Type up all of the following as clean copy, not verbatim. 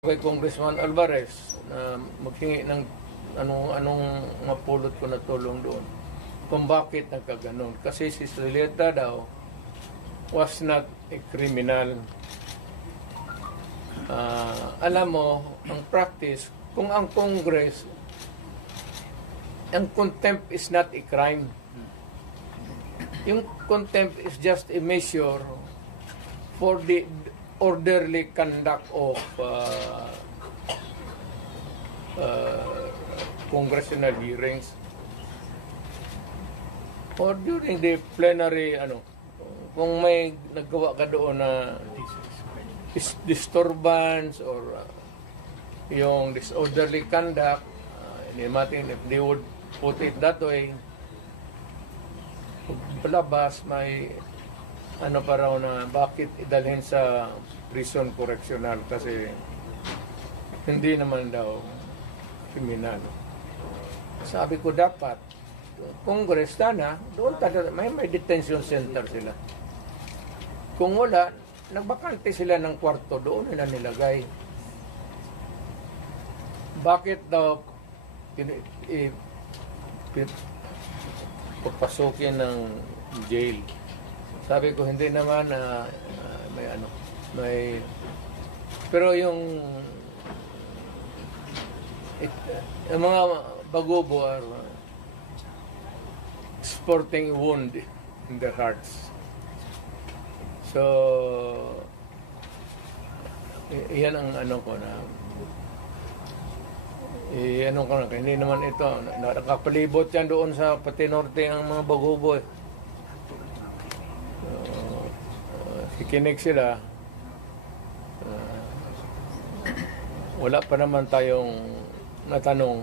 Kay Congressman Alvarez na maghingi ng anong mapulot ko na tulong doon. Kung bakit nagkaganon. Kasi si Srileta daw was not a criminal. Alam mo, ang practice, kung ang Congress, ang contempt is not a crime. Yung contempt is just a measure for the orderly conduct of congressional hearings or during the plenary kung may naggawa ka doon na disturbance or yung disorderly conduct, if they would put it that way, palabas may pa raw na bakit idalhin sa prison correctional kasi hindi naman daw kriminal. Sabi ko dapat Congress sana doon may detention center sila. Kung wala, nagbakante sila ng kwarto doon nila nilagay. Bakit daw papasukin ng jail? Sabi ko, hindi naman may pero yung mga bagubo are sporting wound in their hearts. So, yan ang ko na hindi naman ito, nakapalibot yan doon sa Patinorte ang mga bagubo eh. Kikinig sila. Wala pa naman tayong natanong.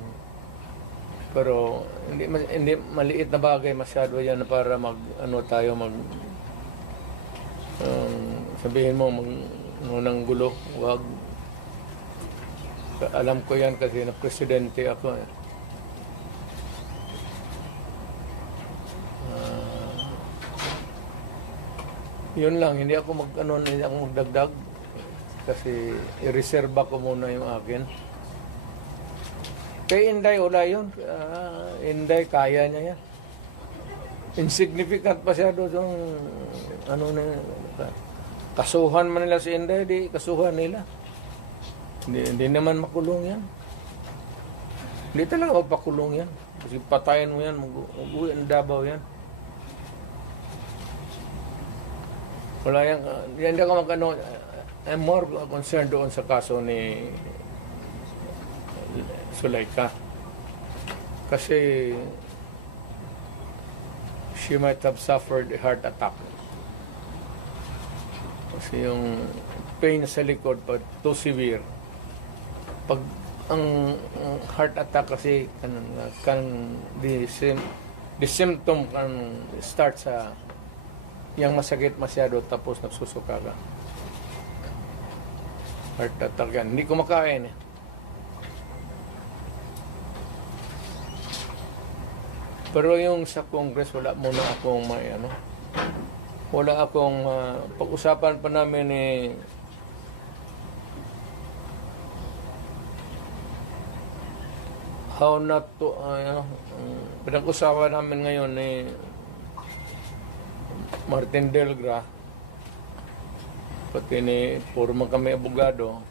Pero hindi maliit na bagay masyado yan para sabihin mo ng gulo. Wag. Alam ko yan kasi na presidente ako. Yun lang, hindi ako magdagdag kasi i-reserve ko muna yung akin. Kay Inday, wala yun. Inday, kaya niya yan. Insignificant pa siya doon. Kasuhan man nila si Inday, di kasuhan nila. Hindi naman makulong yan. Hindi talaga mapakulong yan. Kasi patayin mo yan, mag-uwi ang Davao yan. Wala yan. Hindi ako I'm more concerned doon sa kaso ni Zuleika. Kasi she might have suffered a heart attack. Kasi yung pain sa likod pa too severe. Pag ang heart attack kasi the symptom can start sa yang masakit masyado tapos nagsusuka ka. Heart attack yan. Hindi ko makain eh. Pero yung sa Congress, wala muna akong wala akong pag-usapan pa namin how not to pinag-usapan namin ngayon Martin Delgra, pati ni puro man kami abogado,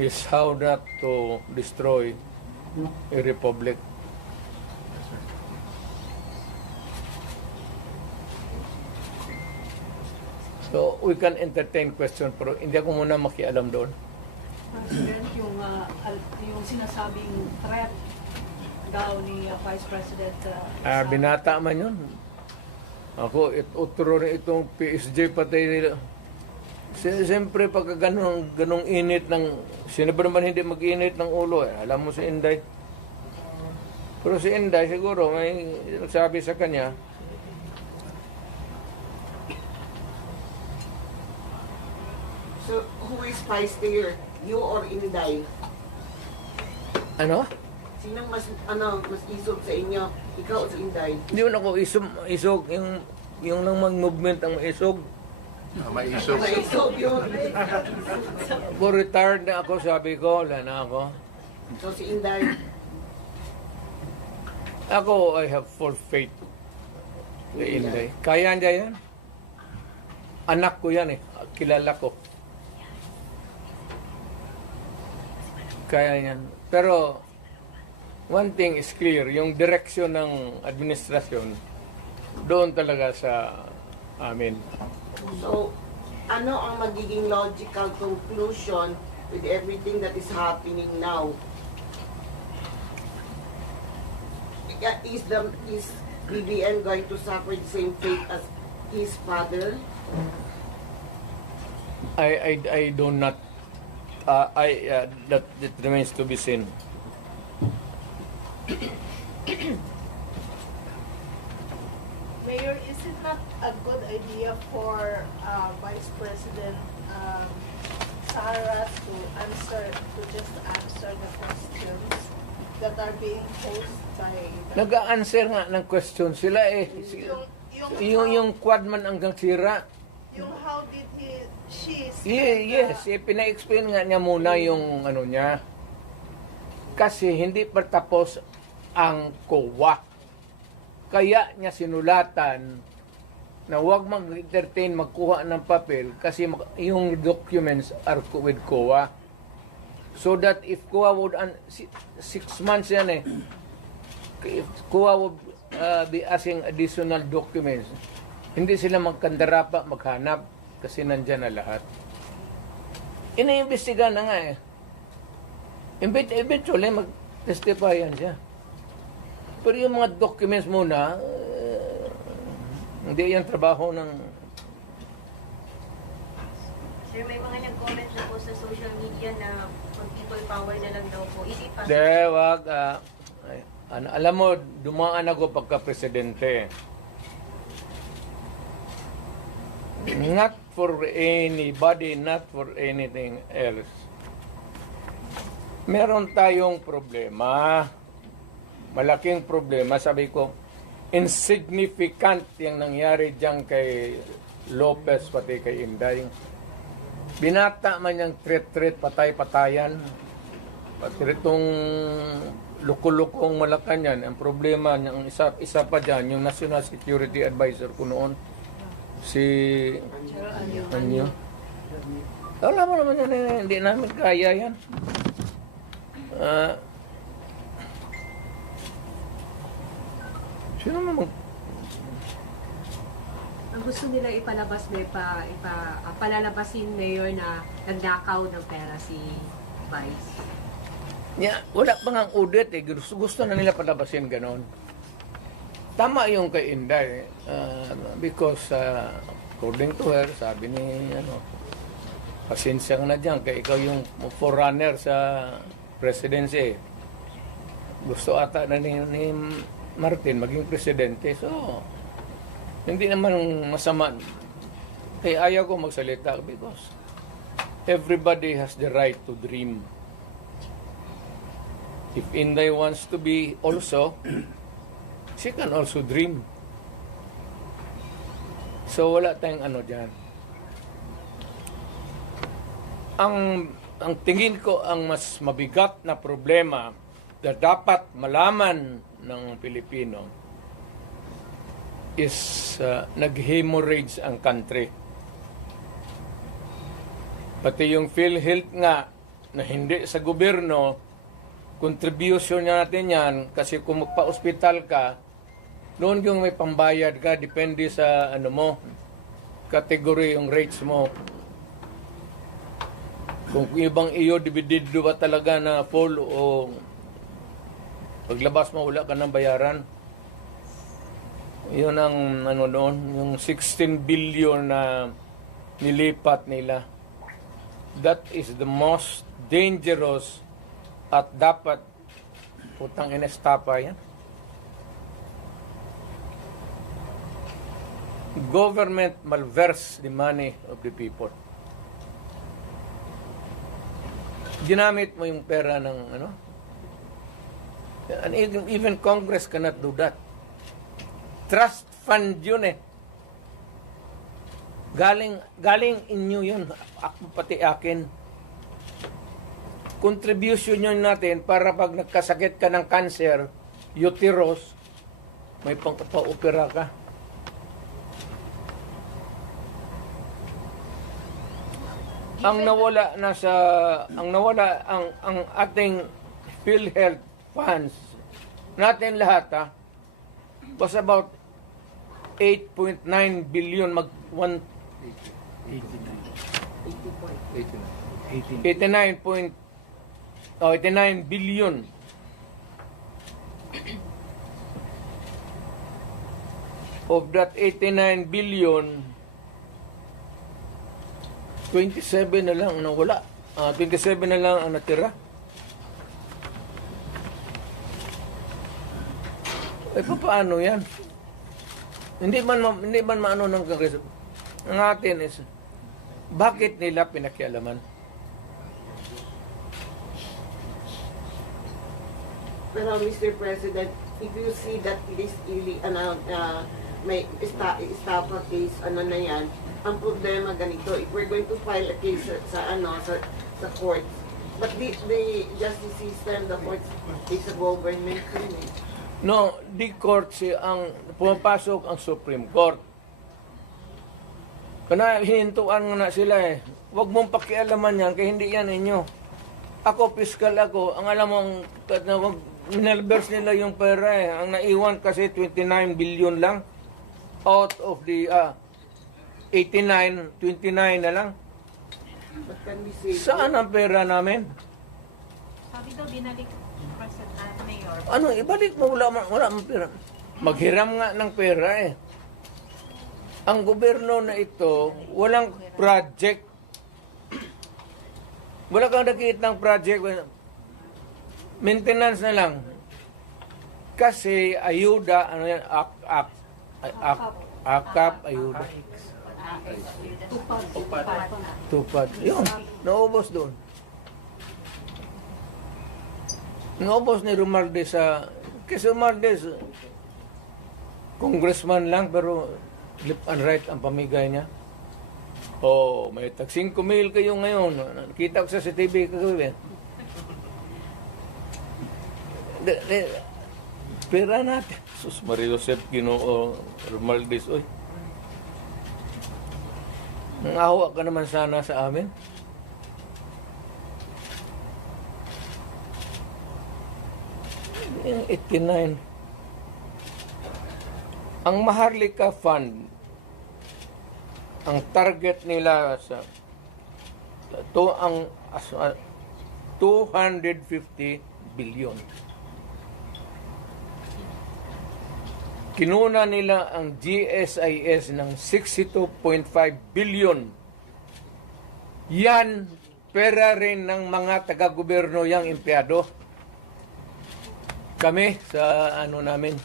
is how not to destroy a republic. So, we can entertain question, pero hindi ako muna makialam doon. President, yung sinasabing threat daw ni Vice President binata man yun. Ako, utro rin itong PSG patay nila. Siyempre, pagka ganong init ng... Sino ba naman hindi mag-init ng ulo? Alam mo si Inday. Pero si Inday, siguro, may nagsabi sa kanya. So, who is spicier? You or Inday? Ano? Sinong mas isog sa inyo? Ikaw o si Inday? Hindi mo ako isog. Yung nang mag-movement ang isog. Maisog. Maisog yun. Kung retired na ako, sabi ko, wala na ako. So si Inday, Ako, I have full faith kay Inday. Kaya niya yan. Anak ko yan eh. Kilala ko. Kaya yan. Pero, one thing is clear, yung direksyon ng administrasyon, doon talaga sa amin. so ano ang magiging logical conclusion with everything that is happening now? Is BBM going to suffer the same fate as his father? I do not, that remains to be seen. Mayor, is it not a good idea for Vice President Sara to just answer the questions that are being posed by Nag-a-answer nga ng question sila eh. Yung quad man hanggang sira. yung how did she Yes, pina-explain nga niya muna yung ano niya. Kasi hindi pa tapos ang COA. Kaya niya sinulatan na huwag mag-entertain, magkuha ng papel kasi yung documents are with COA. So that if COA would, 6 months yan eh, if COA would be asking additional documents, hindi sila magkandarapa, maghanap kasi nandyan na lahat. Iniimbestiga na nga eh. Eventually, mag-testify yan siya. Pero yung mga documents muna, hindi yan trabaho ng... Sir, may mga nag-comment na po sa social media na kung people power na lang daw po. Is it possible? De, wag. Alam mo, dumaan ako pagka-presidente. Not for anybody, not for anything else. Meron tayong problema. Malaking problema. Sabi ko, insignificant yung nangyari dyan kay Lopez pati kay Inday. Binata man yung threat, patay-patayan. Pati itong luko-lukong Malacanang, ang problema ng isa pa dyan, yung National Security Advisor ko noon, si Anyo. Wala mo naman yan, hindi namin kaya yan. Sino naman Ang gusto nila ipalabas, palalabasin mayor na nagnakaw ng pera si Vice. wala pa nga audit eh. Gusto na nila palabasin ganon. Tama yung kay Inday. Because according to her, sabi ni pasensya na dyan. Kaya ikaw yung forerunner sa presidency. Gusto ata na ni Martin maging presidente. So, hindi naman masama. Kaya ayaw ko magsalita because everybody has the right to dream. If Inday wants to be also, she can also dream. So, wala tayong ano dyan. Ang tingin ko ang mas mabigat na problema na dapat malaman ng Pilipino is nag-hemorrhage ang country. Pati yung PhilHealth nga na hindi sa gobyerno, contribution natin yan kasi kung magpa-hospital ka, noon yung may pambayad ka, depende sa category yung rates mo. Kung ibang iyo, dividido ba talaga na full o paglabas mo, wala ka ng bayaran. Yun ang noon, yung 16 billion na nilipat nila. That is the most dangerous at dapat putang inestapa yan. Government malverse the money of the people. Ginamit mo yung pera ng and even Congress cannot do that. Trust fund yun eh. galing inyo yun, ako pati akin. Contribution yun natin para pag nagkasakit ka ng cancer, uterus, may pang-opera ka. Ang ating PhilHealth funds natin lahat was about 8.9 billion 89 billion. Of that 89 billion, 27 na lang ang nawala. 27 na lang ang natira. Paano yan? Hindi man maano ng Kongreso. Ang atin is, bakit nila pinakialaman? Pero Mr. President, if you see that this really, may estafa case, na yan, ang problema ganito, if we're going to file a case sa court, but the justice system, the courts, is a government thing. No, the court ang pumapasok ang Supreme Court. Kana hinintuan nga na sila eh. Huwag mong pakialaman yan, kaya hindi yan inyo. Ako, fiscal ako. Ang alam mong, minalbers nila yung pera eh. Ang naiwan kasi 29 billion lang. Out of the 89, 29 na lang. But can we say, Saan ang pera namin? Sabi daw, binalik President Mayor. Ano, ibalik mo, wala mang pera. Maghiram nga ng pera eh. Ang gobyerno na ito, walang project. Wala kang nakikita ng project. Maintenance na lang. Kasi ayuda, ano yan, akap, ayuda. Tupad. Yun, naubos doon. Naubos ni Romualdez kasi Romualdez, congressman lang, pero left and right ang pamigay niya. Oh, may tag 5,000 kayo ngayon. Nakita ko sa CTV kagabi. Pera natin. Sus Mario Josep Ginoo Romualdez, oy. Nangawa ka naman sana sa amin. Yung 89. Ang Maharlika Fund, ang target nila sa ang 250 billion. Kinuna nila ang GSIS ng 62.5 billion. Yan, pera rin ng mga taga-gobyerno yang empleyado. Kami sa namin.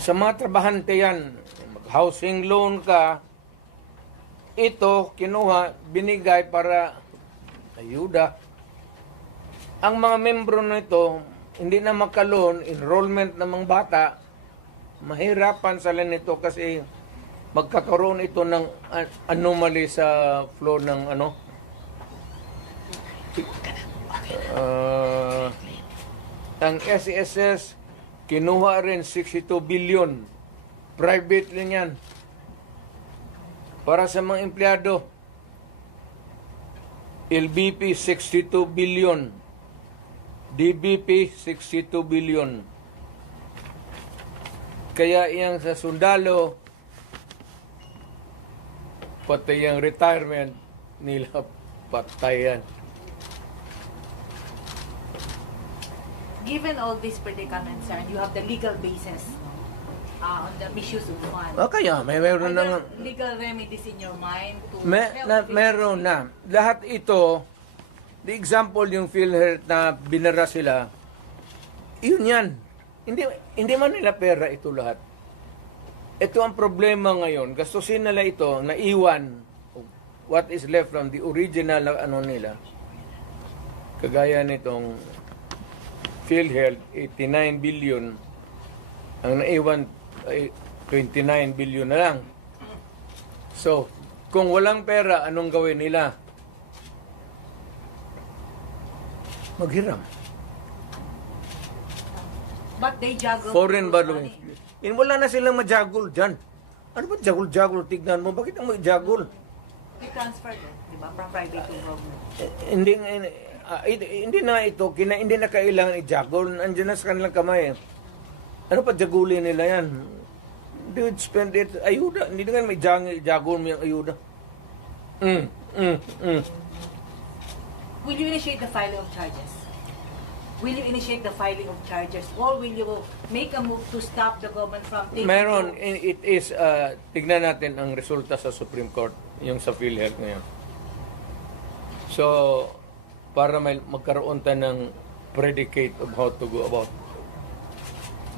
Sa mga trabahante yan, mag-housing loan ka, ito kinuha, binigay para ayuda. Ang mga membro nito, hindi na makaloon, enrollment ng mga bata, mahirapan sila nito kasi magkakaroon ito ng anomaly sa flow ng ang SSS kinuha rin 62 billion. Private rin yan. Para sa mga empleyado. LBP 62 billion. DBP 62 billion. Kaya iyang sa sundalo, pati yung retirement nila patayan. Given all these predicaments, sir, and you have the legal basis on the misuse of funds. Kaya meron Are na there legal remedies in your mind to meron na. Lahat ito, the example yung PhilHealth na binara sila, yun yan. Hindi man nila pera ito lahat. Ito ang problema ngayon. Gastusin nila ito, naiwan what is left from the original na nila. Kagaya nitong PhilHealth, 89 billion. Ang naiwan ay 29 billion na lang. So, kung walang pera, anong gawin nila? Maghiram. But they juggle Foreign people's borrowing. money. Wala na silang majagul dyan. Ano ba jagul-jagul? Tignan mo, bakit ang majagul? They transfer them, di ba? From private to government. Hindi na ito, hindi na kailangan i-jagul. Andiyan na sa kanilang kamay. Ano pa jagulin nila yan? They would spend it, ayuda. Hindi na may jagul mo yung ayuda. Will you initiate the filing of charges? Will you initiate the filing of charges? Or will you make a move to stop the government from taking Meron, loans? it is, tignan natin ang resulta sa Supreme Court, yung sa PhilHealth ngayon. So, para may magkaroon tayo ng predicate of how to go about.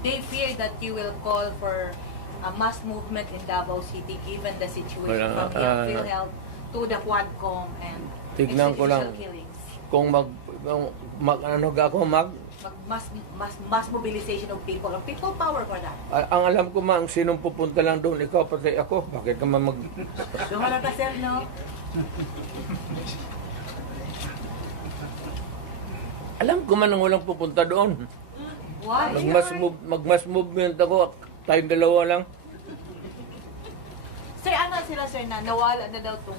They fear that you will call for a mass movement in Davao City given the situation Wala, from the PhilHealth to the Quadcom and Tignan ko lang. extrajudicial killings. Kung Mass mobilization of people power for that. ang alam ko ang sinong pupunta lang doon, ikaw pati ako, bakit ka mag... Lumala ka, sir, no? Alam ko man ang walang pupunta doon. Why? Mag-mass movement ako, tayong dalawa lang. Sir, ano sila, sir, na nawala na daw tong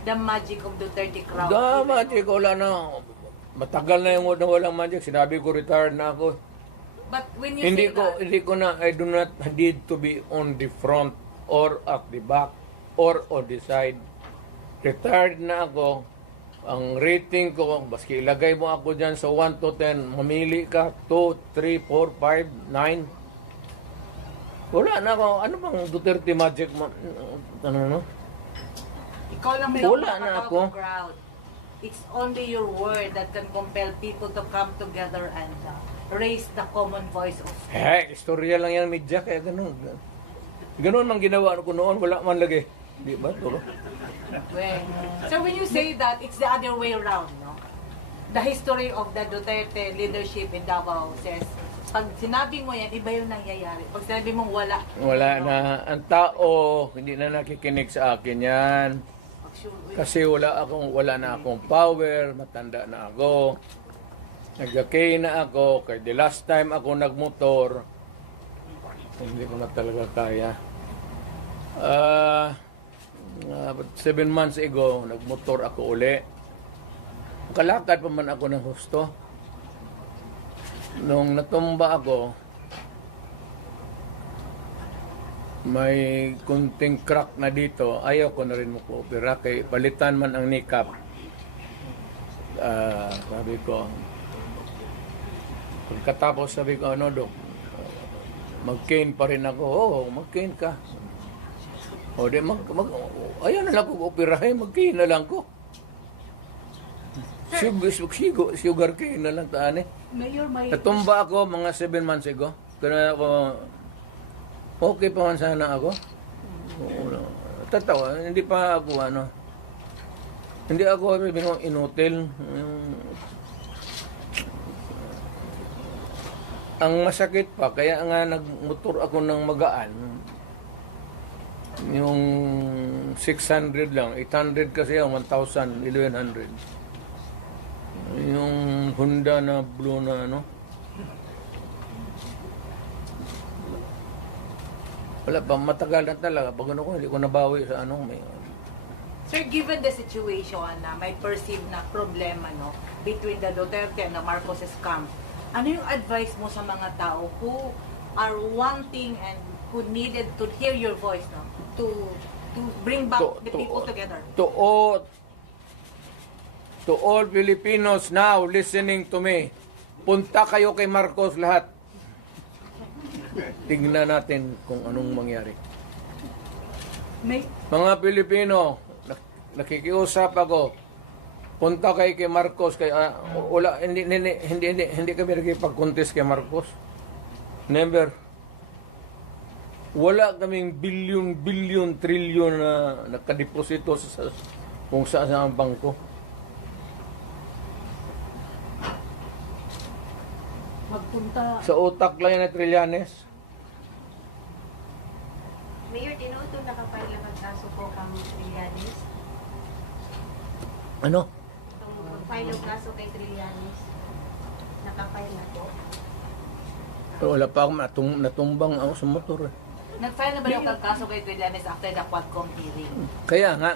the magic of Duterte crowd? Magic, wala na. Matagal na yung walang magic. Sinabi ko, retired na ako. But when you say that, Hindi ko na, I do not need to be on the front or at the back or on the side. Retired na ako. Ang rating ko, baski ilagay mo ako dyan sa 1 to 10, mamili ka, 2, 3, 4, 5, 9. Wala na ako. Ano bang Duterte magic? Ano? ikaw lang Wala na makatawag ako. ng crowd. It's only your word that can compel people to come together and raise the common voice of Istorya lang yan, media, kaya ganun. Ganun man ginawa ko noon, wala man lagi. Di ba? Tulo? So when you say that, it's the other way around, no? The history of the Duterte leadership in Davao says, pag sinabi mo yan, iba yung nangyayari. Pag sinabi mong wala. Wala na. Ang tao, hindi na nakikinig sa akin yan. Kasi wala na akong power, matanda na ako. Nagkakay na ako, kaya the last time ako nagmotor, hindi ko na talaga kaya. 7 months ago, nagmotor ako uli. Kalakad pa man ako ng husto. Nung natumba ako, may kunting crack na dito. Ayaw ko na rin mag-opera. Kaya palitan man ang kneecap. Sabi ko, pagkatapos sabi ko, ano Dok, mag-cane pa rin ako. Oo, mag-cane ka. O di, ayaw na lang ko operahin, mag-cane na lang ko. Sugar cane na lang taan eh. Mayor, may... Natumba ako mga 7 months ago. Kaya ako, okay pa man sana ako. Tatawa, hindi pa ako hindi ako inutil. Ang masakit pa, kaya nga nagmotor ako ng magaan. Yung 600 lang, 800 kasi yung 1,000, 1,100. Yung Honda na blue na wala pa, matagal na talaga. Pag ko, hindi ko nabawi sa may... Sir, given the situation na may perceived na problema between the Duterte and the Marcoses camp, ano yung advice mo sa mga tao who are wanting and who needed to hear your voice to bring back the people together? To all Filipinos now listening to me, punta kayo kay Marcos lahat. Tingnan natin kung anong mangyari. Mga Pilipino, nakikiusap ako. Punta kayo kay Marcos, wala hindi kami nakikipag-contest kay Marcos. Never. Wala kaming billion, trillion na nakadeposito sa kung saan ang bangko. Magpunta... Sa utak lang yan na trilyanes. Trillanes? Ano? Itong mag-file ng kaso kay Trillanes, nakafile na po. Wala pa ako natumbang ako sa motor. Eh. Nag-file na ba yung kaso kay Trillanes after the Quadcom hearing? Kaya nga,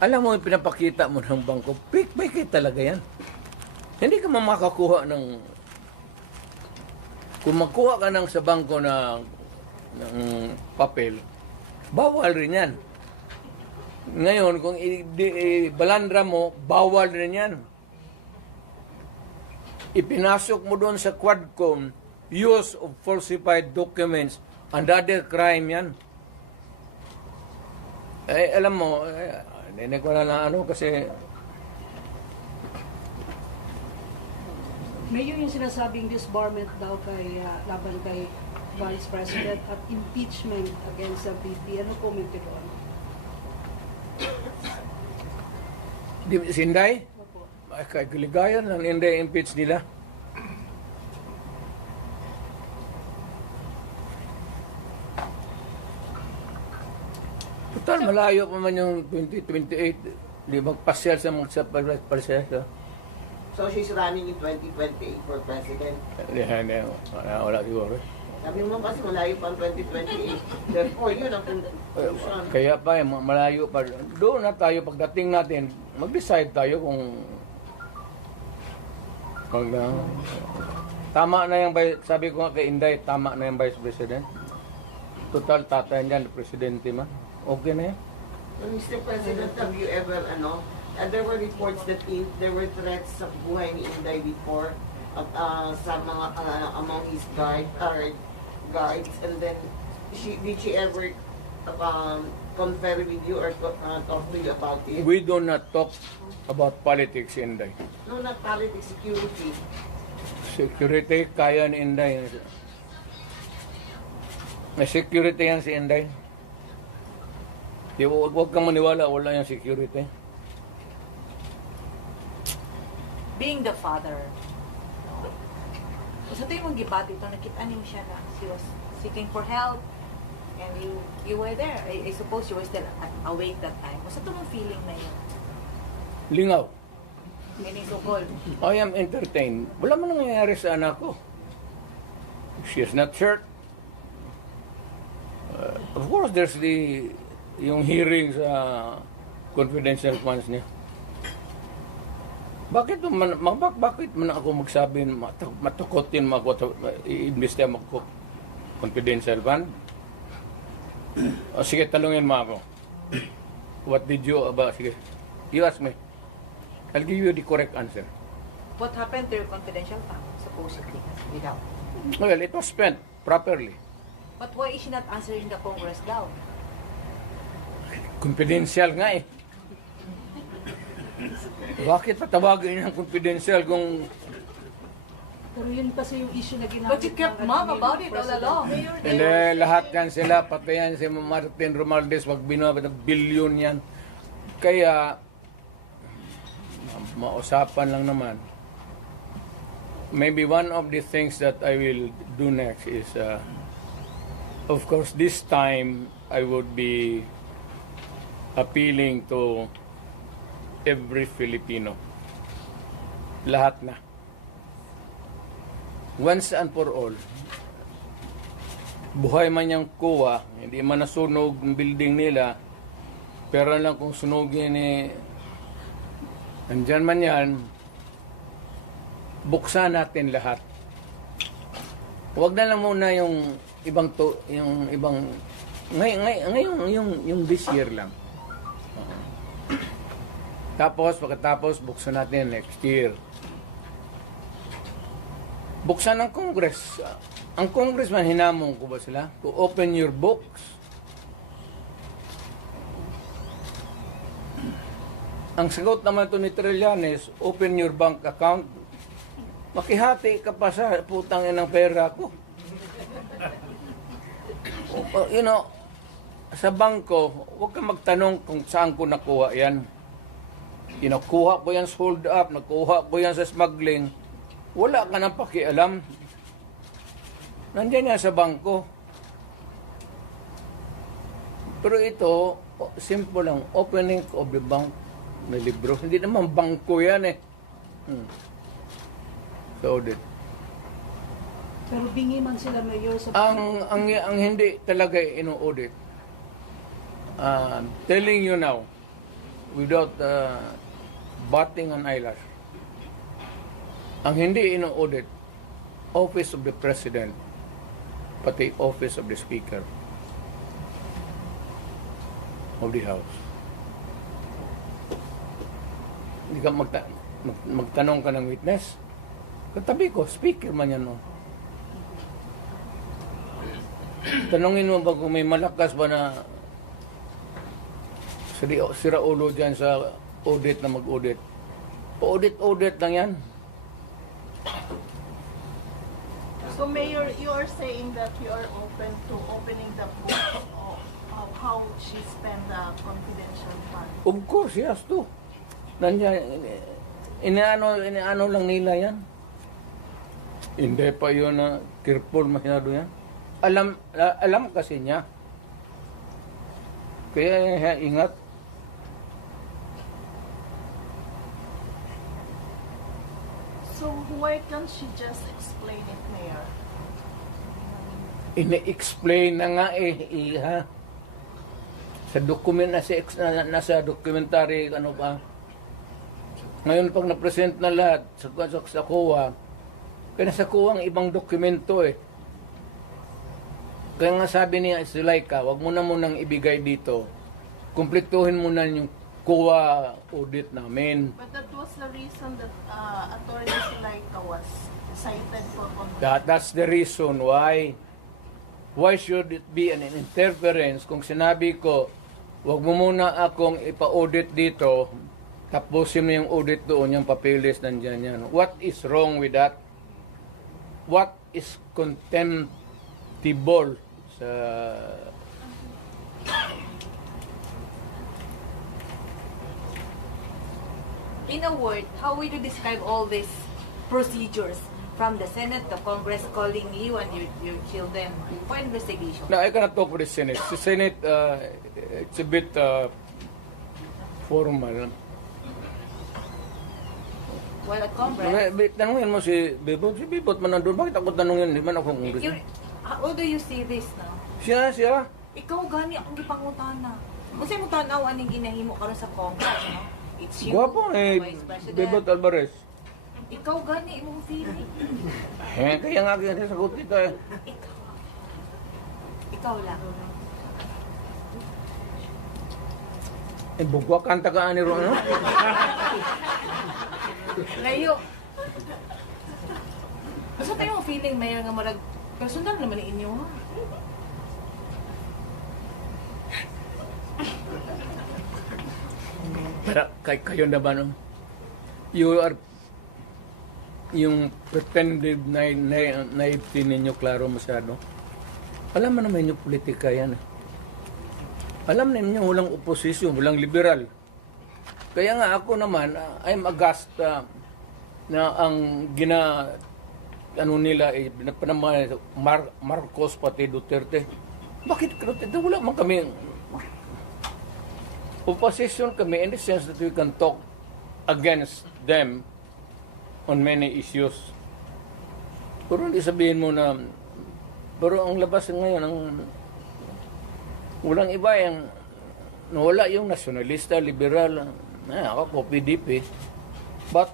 alam mo, yung pinapakita mo ng bangko, fake by talaga yan. Hindi ka makakuha ng... Kung magkuha ka ng sa bangko ng papel, bawal rin yan. Ngayon, kung balandra mo, bawal rin yan. Ipinasok mo doon sa Quadcom, use of falsified documents, another crime yan. Eh, alam mo, hindi ko na ano kasi... Mayor, yung sinasabing disbarment daw kay laban kay Vice President at impeachment against the VP. Ano comment ito? Sinday? Opo. Ay, kaligayan lang, hindi impeach nila. Total, malayo pa man yung 2028. Di magpasyal sa magpasyal. So she's running in 2028 for president. Hindi, wala siguro. Sabi mo kasi malayo pa ang 2028. Therefore, yun ang conclusion. Kaya pa, malayo pa. Doon na tayo, pagdating natin, mag-decide tayo kung tama na yung, sabi ko nga kay Inday, tama na yung Vice President. Total, tatay niyan, Presidente man. Okay na yan. Mr. President, have you ever, there were reports that there were threats sa buhay ni Inday before at sa mga among his guards, and then did she ever confer with you or talk to you about it? We do not talk about politics, Inday. No, not politics, security. Security, kaya ni Inday. May security yan si Inday. Huwag kang maniwala, wala yung security. Being the father, sa ito yung gibati ito, nakita niyo siya na she was seeking for help and you were there. I suppose you were still awake that time. Basta ito mong feeling na yun. Lingaw. Meaning sukol. I am entertained. Wala man nangyayari sa anak ko. She is not hurt. Of course, there's yung hearing sa confidential funds niya. Bakit man ako magsabi, matukotin mo ako, i-investe mo ako confidential fund? O sige, talungin mo ako. What did you about? Sige, you ask me. I'll give you the correct answer. What happened to your confidential fund, supposedly, without? Well, it was spent properly. But why is she not answering the Congress daw? Confidential nga eh. Bakit patawagin niya ang confidential kung... Pero yun kasi yung issue na ginamit. But you kept mum about it all along. Hindi, lahat yan sila, pati yan si Martin Romualdez, wag binabot ng bilyon yan. Kaya, mausapan lang naman. Maybe one of the things that I will do next is, of course, this time, I would be appealing to every Filipino. Lahat na. Once and for all, buhay man yung kuwa, hindi man nasunog ang building nila, pero lang kung sunugin andyan man yan, buksan natin lahat. Huwag na lang muna yung ibang ngayon yung this year lang. Tapos, pagkatapos, buksan natin next year. Buksan ng Congress. Ang Congressman, hinamon ko ba sila? To open your books. Ang sagot naman to ni Trillanes, open your bank account. Makihati ka pa sa putang ng pera ko. Sa bangko, huwag kang magtanong kung saan ko nakuha yan. Kinukuha ko yan sa hold up, nakuha ko yan sa smuggling. Wala ka nang pakialam. Nandiyan yan sa bangko. Pero ito, simple lang, opening of the bank na libro. Hindi naman bangko yan eh. Sa audit. Pero bingi man sila, Mayor, sa... Ang hindi talaga ino-audit, telling you now, without batting an eyelash, ang hindi ino-audit, Office of the President, pati Office of the Speaker of the House. Hindi ka magtanong ka ng witness. Katabi ko, speaker man yan, no? Tanongin mo ba kung may malakas ba na sira ulo dyan sa audit na mag-audit? Audit lang yan. So Mayor, you are saying that you are open to opening the book of how she spent the confidential fund. Of course, he has to. Nandiyan, inaano lang nila yan. Hindi pa yun na careful masyado yan. Alam kasi niya. Kaya ingat. So why can't she just explain it, Mayor? Ine-explain na nga ha. Sa document nasa documentary ano pa. Ngayon pag na-present na lahat sa COA, kaya nasa COA ang ibang dokumento eh. Kaya nga sabi niya si Laika, wag mo na munang ibigay dito. Kumpletuhin mo na yung COA audit namin. But that was the reason that Attorney Silaika was cited for confidential. That's the reason why should it be an interference kung sinabi ko, wag mo muna akong ipa-audit dito, tapusin mo yung audit doon, yung papeles nandyan yan. What is wrong with that? What is contemptible sa... In a word, how would you describe all these procedures from the Senate, the Congress calling you and your children for investigation? No, I cannot talk for the Senate. The Senate, it's a bit formal. Well, at Congress, Tanungin mo si Bibot. Si Bibot man nandun. Bakit ako tanungin? Di man ako congressman. how do you see this now? Siya. Ikaw gani akong gipangutana. Kasi mo tanaw aning ginahimo karon sa Congress, no? It's you, Guwapo the eh, Vice President. Bibot Alvarez. Ikaw gani imong feeling. Kaya nga kaya sagot kita eh. Ikaw lang. Bugwa kanta ka ni Ron, no? Layo. Asa tayo feeling mayor nga marag personal naman ni inyo, ha? Pero kayo na ba, no? You are yung pretended naivety ninyo klaro masyado. Alam mo naman yung politika yan. Alam ninyo walang oposisyon, walang liberal. Kaya nga ako naman, I'm aghast na ang ano nila eh, panama Marcos pati Duterte. Bakit Duterte? Wala man kami opposition kami in the sense that we can talk against them on many issues. Pero hindi sabihin mo na pero ang labas ngayon ang walang iba yung wala yung nasyonalista, liberal, ako PDP. But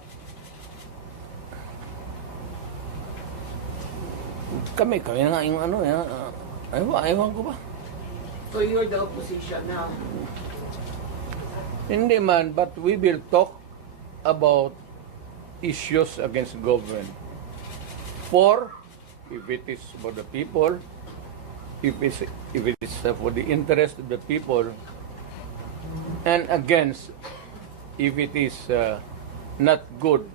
kami nga yung ano ewan ko ba. So you're the opposition now. Hindi man, but we will talk about issues against government. For, if it is for the people, if it is for the interest of the people, and against, if it is not good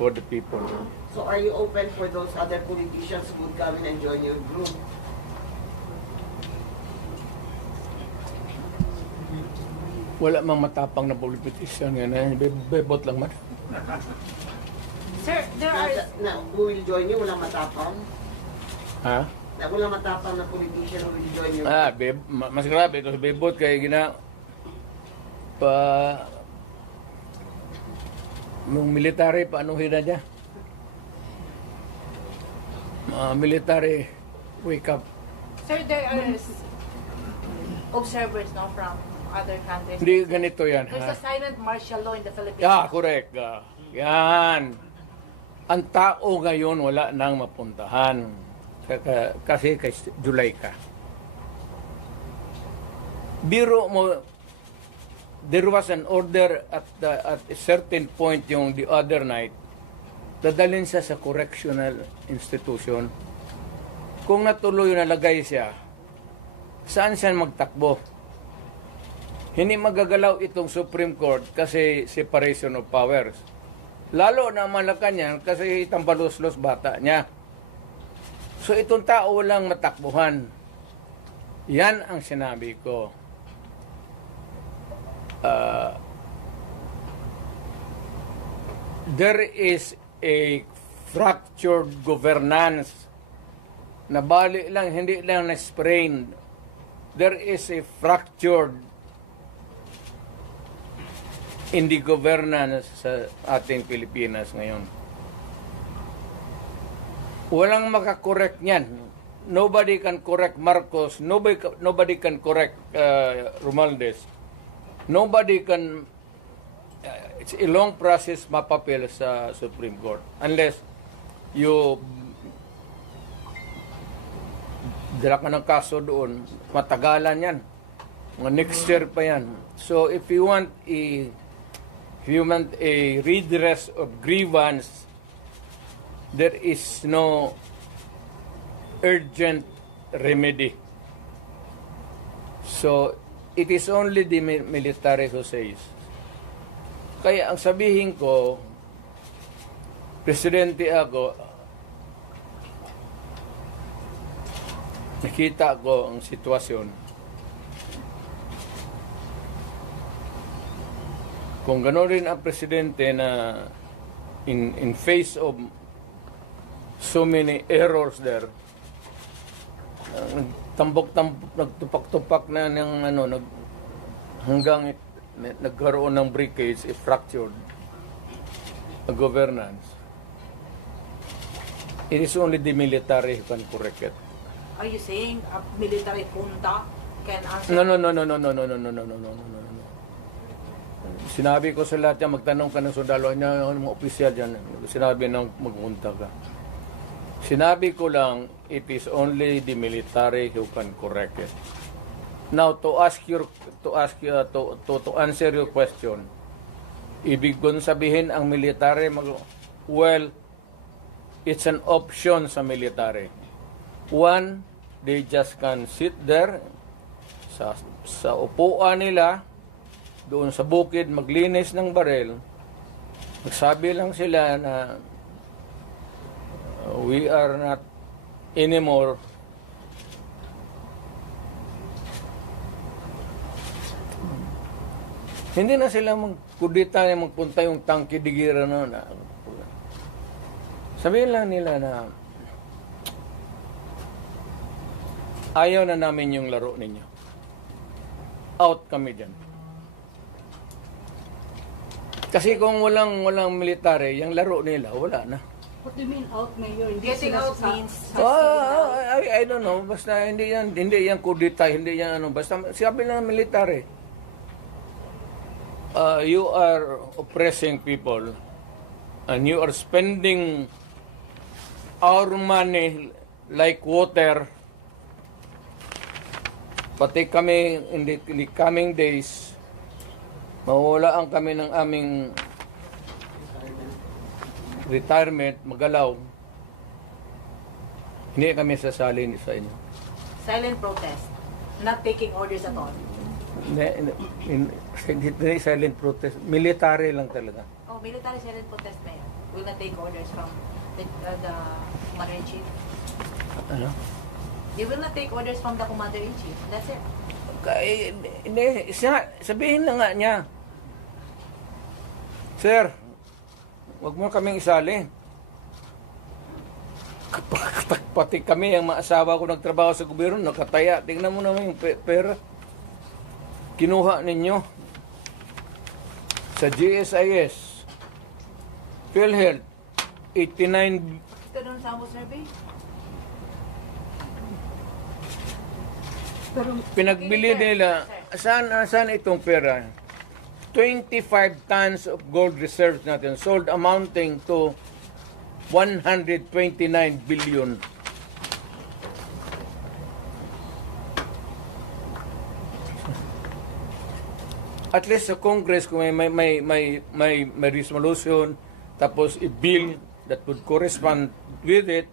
for the people. So are you open for those other politicians who would come in and join your group? Wala mang matapang na politician yan. Bebot lang man. Sir, there are Who will join you? Walang matapang? Ha? Na wala matapang na politician who will join your Mas grabe ito, bebot kay gina pa nung military paanuhin na niya. Military wake up. Sir, there are observers no from other countries. Hindi ganito yan. There's Ha? a silent martial law in the Philippines. Correct. Yan. Ang tao ngayon wala nang mapuntahan. Kasi kay July ka. Biro mo, there was an order at a certain point yung the other night, dadalhin siya sa correctional institution. Kung natuloy nalagay siya, saan siya magtakbo? Hindi magagalaw itong Supreme Court kasi separation of powers. Lalo na Malacanang kasi tambalos-los bata niya. So itong tao walang matakbuhan. Yan ang sinabi ko. There is a fractured governance na bali lang, hindi lang na-sprain. There is a fractured in the governance sa ating Pilipinas ngayon. Walang makakorek niyan. Nobody can correct Marcos. Nobody can correct Romualdez. Nobody can... it's a long process mapapil sa Supreme Court. Unless you dala ka ng kaso doon, matagalan yan. Mga next year pa yan. So if you want a redress of grievance, there is no urgent remedy. So it is only the military who says. Kaya ang sabihin ko, presidente ako, nakita ko ang sitwasyon. Kung gano'n rin ang presidente na in face of so many errors there, nagtupak-tupak na ng hanggang nagkaroon ng breakage, fractured governance. It is only the military who can correct it. Are you saying a military junta can answer? No. Sinabi ko sa lahat yan, magtanong ka ng sundalo niya, mga opisyal dyan. Sinabi nang magpunta ka. Sinabi ko lang, it is only the military who can correct it. Now, to answer your question, ibig kong sabihin ang military, well, it's an option sa military. One, they just can sit there sa upuan nila, doon sa bukid, maglinis ng barel. Magsabi lang sila na we are not anymore hindi na sila magkudita na magpunta yung tangki digira na. Sabihin lang nila na ayaw na namin yung laro ninyo. Out kami dyan. Kasi kung walang military, yung laro nila, wala na. What do you mean out, Mayor? Hindi Getting sila out sa- means I don't know. Basta hindi yan kudita, hindi yan ano. Basta sabi lang ng military. You are oppressing people and you are spending our money like water. Pati kami in the coming days, mawawalaan kami ng aming retirement, magalaw. Hindi kami sasalin sa inyo. silent protest, not taking orders at all. Hindi silent protest. Military lang talaga. Oh, military silent protest na yun. Will not take orders from the commander-in-chief. Ano? They will not take orders from the commander-in-chief. That's it. Hindi, sabihin na nga niya. Sir, wag mo kaming isali. Pati kami, ang mga asawa ko nagtrabaho sa gobyerno, nakataya. Tingnan mo naman yung pera. Kinuha ninyo sa GSIS, PhilHealth, 89. Ito doon sa Amo survey? Pero Pinagbili nila, saan itong pera? 25 tons of gold reserves natin sold amounting to 129 billion. At least sa Congress kung may resolution tapos i-bill that would correspond with it,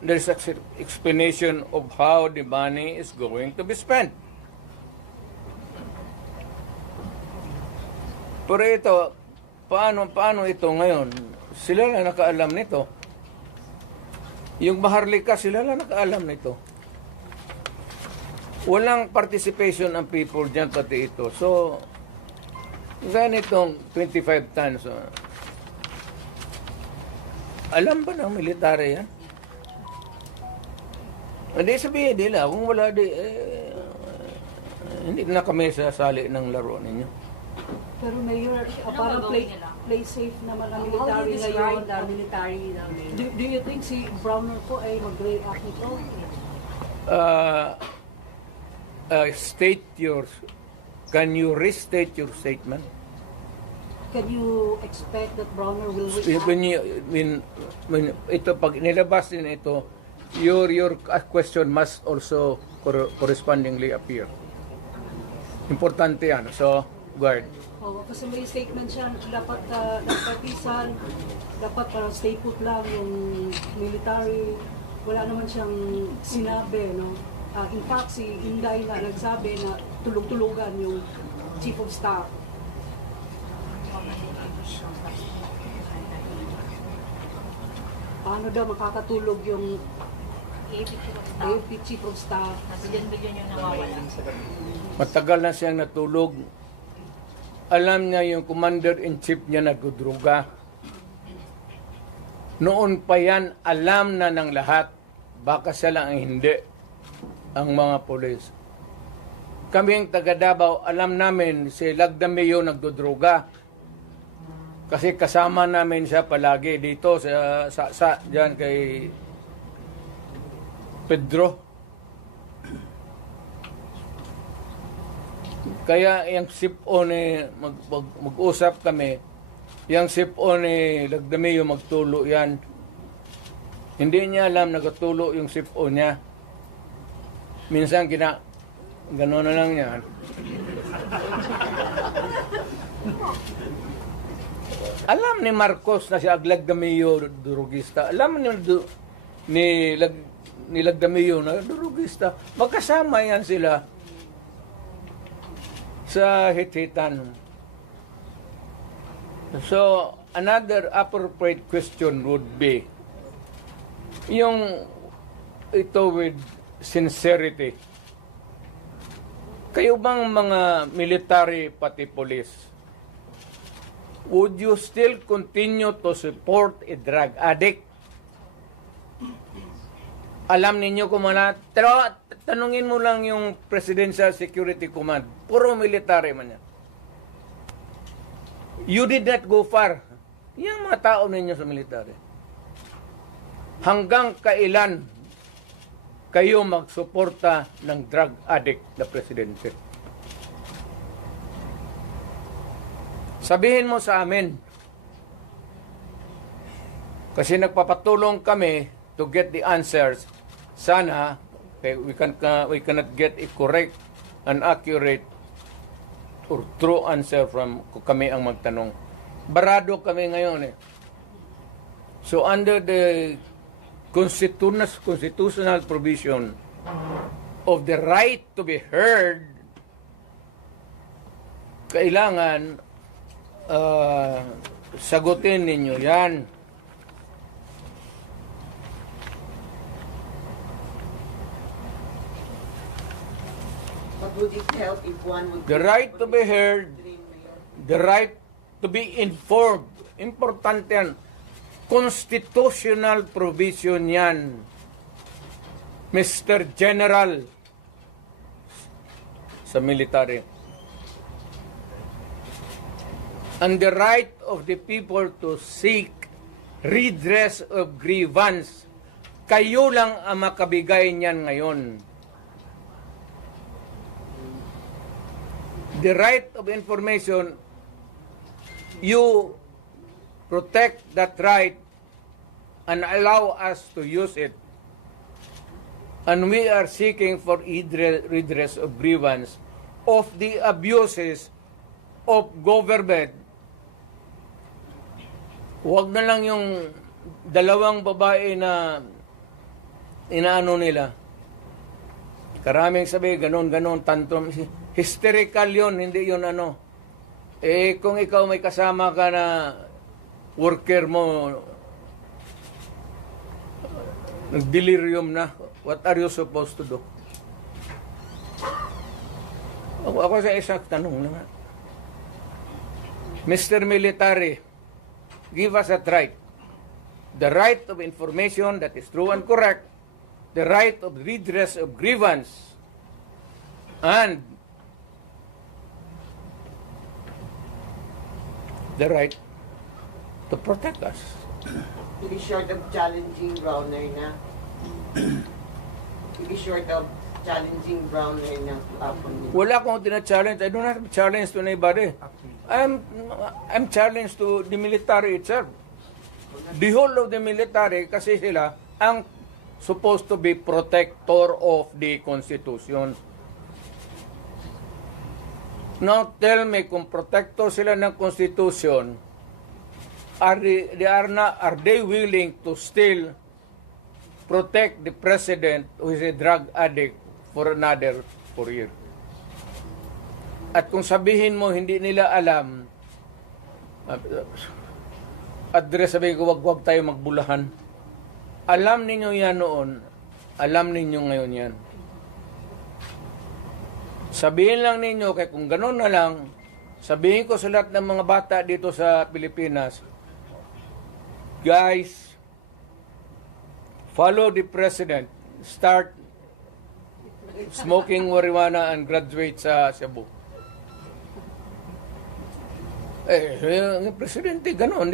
there's an explanation of how the money is going to be spent. Pero ito, paano ito ngayon? Sila lang nakaalam nito. Yung Maharlika, sila lang nakaalam nito. Walang participation ang people dyan, pati ito. So, ganitong 25 tons. Alam ba ng military yan? Hindi sabihin nila, kung wala hindi na kami sasali ng laro ninyo. Pero Mayor, parang play safe naman ang How do military you ngayon. describe the military namin? Do you think si Browner po ay mag-react nito? Can you restate your statement? Can you expect that Browner will react? When ito, pag nilabas din ito, your question must also correspondingly appear. Importante yan. So, guard. Oo, kasi may statement siya, dapat nagpatisan, dapat parang stay put lang yung military. Wala naman siyang sinabi, no? In fact, si Inday nga nagsabi na tulog-tulugan yung Chief of Staff. Paano daw makakatulog yung AFP Chief of Staff? Bilyon-bilyon yung nawawala. Matagal na siyang natulog. Alam niya yung commander-in-chief niya nagdudruga. Noon pa yan, alam na ng lahat. Baka siya lang ang hindi. Ang mga polis. Kaming taga Davao, alam namin si Lagdameo nagdudruga. Kasi kasama namin siya palagi dito sa diyan kay Pedro. Kaya yung sip-on mag-usap kami, yung sip-on Lagdameo magtulo yan. Hindi niya alam nagtulo yung sip-on niya. Minsan gano'n na lang yan. Alam ni Marcos na si Lagdameo durugista. Alam ni Lagdameo na durugista. Magkasama yan sila sa hit-hitan. So, another appropriate question would be, yung ito with sincerity. Kayo bang mga military pati police, would you still continue to support a drug addict? Alam ninyo kung pero tanungin mo lang yung Presidential Security Command. Puro military man yan. You did not go far. Yung mga tao ninyo sa military. Hanggang kailan kayo magsuporta ng drug addict na presidente? Sabihin mo sa amin. Kasi nagpapatulong kami to get the answers. Sana we cannot get a correct and accurate or true answer from kami ang magtanong. Barado kami ngayon eh. So under the constitutional provision of the right to be heard, kailangan sagutin ninyo yan. But would it help if one would... The right to be heard, the right to be informed. Importante yan. Constitutional provision yan, Mr. General, sa military. And the right of the people to seek redress of grievance. Kayo lang ang makabigay niyan ngayon. The right of information, you protect that right and allow us to use it. And we are seeking for redress of grievance of the abuses of government. Huwag na lang yung dalawang babae na inaano nila. Karaming sabi, ganon, tantrum. Hysterical yun, hindi yun ano. Eh, kung ikaw may kasama ka na worker mo, nag-delirium na, what are you supposed to do? Ako sa isang tanong lang. Mr. Military, give us that right. The right of information that is true and correct, the right of redress of grievance, and the right to protect us. To be short of challenging Browner na. To be short of challenging Browner na hapon niya. Wala akong tina-challenge. I don't have a challenge to anybody. I'm challenged to the military itself. The whole of the military, kasi sila ang supposed to be protector of the Constitution. Now tell me, kung protector sila ng Constitution, are they willing to still protect the president who is a drug addict for another 4 years? At kung sabihin mo hindi nila alam, address, sabihin ko, wag tayo magbulahan. Alam ninyo yan noon, alam ninyo ngayon yan. Sabihin lang ninyo, kaya kung gano'n na lang, sabihin ko sa lahat ng mga bata dito sa Pilipinas, guys, follow the president, start smoking marijuana and graduate sa Cebu. Yung presidente, gano'n.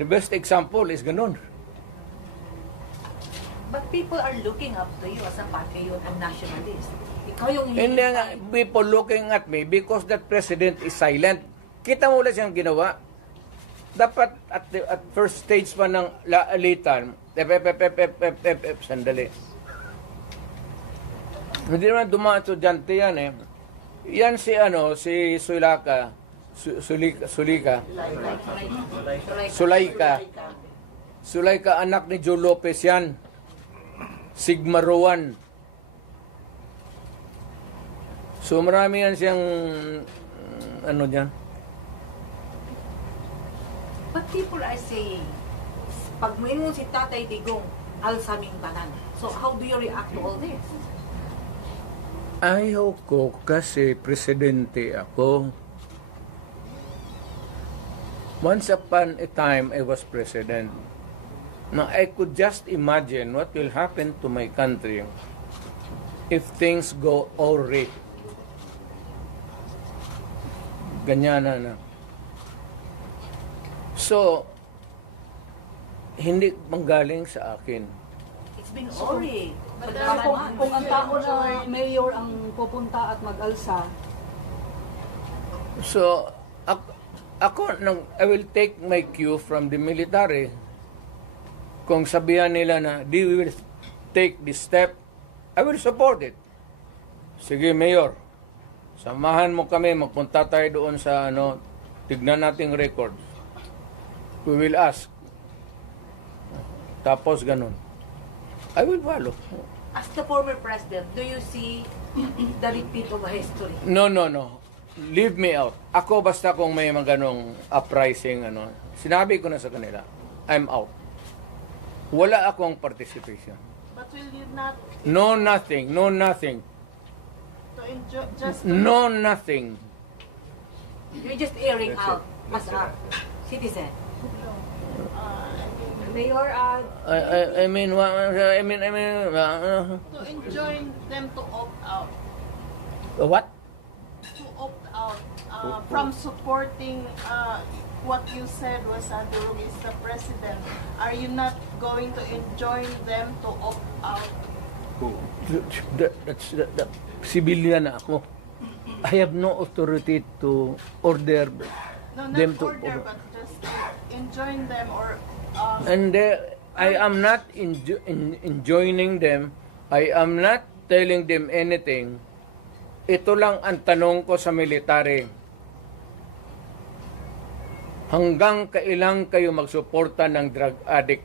The best example is gano'n. But people are looking up to you as a patriot and nationalist. Ikaw yung Hindi nga, people looking at me because that president is silent. Kita mo ulit siyang ginawa. Dapat at first stage pa ng laalitan, sandali. Hindi naman dumaan estudyante yan eh. Yan si Sulaika, anak ni Joe Lopez yan. Sigma Rowan. So marami yan siyang dyan. But people are saying, pag maingon si Tatay Digong, alsaming tanan. So how do you react to all this? Ayaw ko kasi presidente ako. Once upon a time, I was president. Now, I could just imagine what will happen to my country if things go awry. Ganyan na. So, hindi manggaling sa akin. It's been already. Kung ang tao na mayor ang pupunta at mag-alsa, So, I will take my cue from the military. Kung sabihan nila na, they will take this step, I will support it. Sige, Mayor, samahan mo kami, magpunta tayo doon sa, tignan nating records. We will ask. Tapos ganun. I will follow. As the former president, do you see the repeat of history? No. Leave me out. Ako basta kung may mga ganong uprising, sinabi ko na sa kanila, I'm out. Wala akong participation. But will you not No nothing. to enjoy just No nothing. You're just airing out as a citizen. Mayor, I mean, To enjoin them to opt out. what? To opt out from supporting what you said was Durug is the president. Are you not going to enjoin them to opt out? That's civilian na ako. I have no authority to order No, not them to order, but just enjoin them or and I am not enjoining them. I am not telling them anything. Ito lang ang tanong ko sa military. Hanggang kailan kayo magsuporta ng drug addict?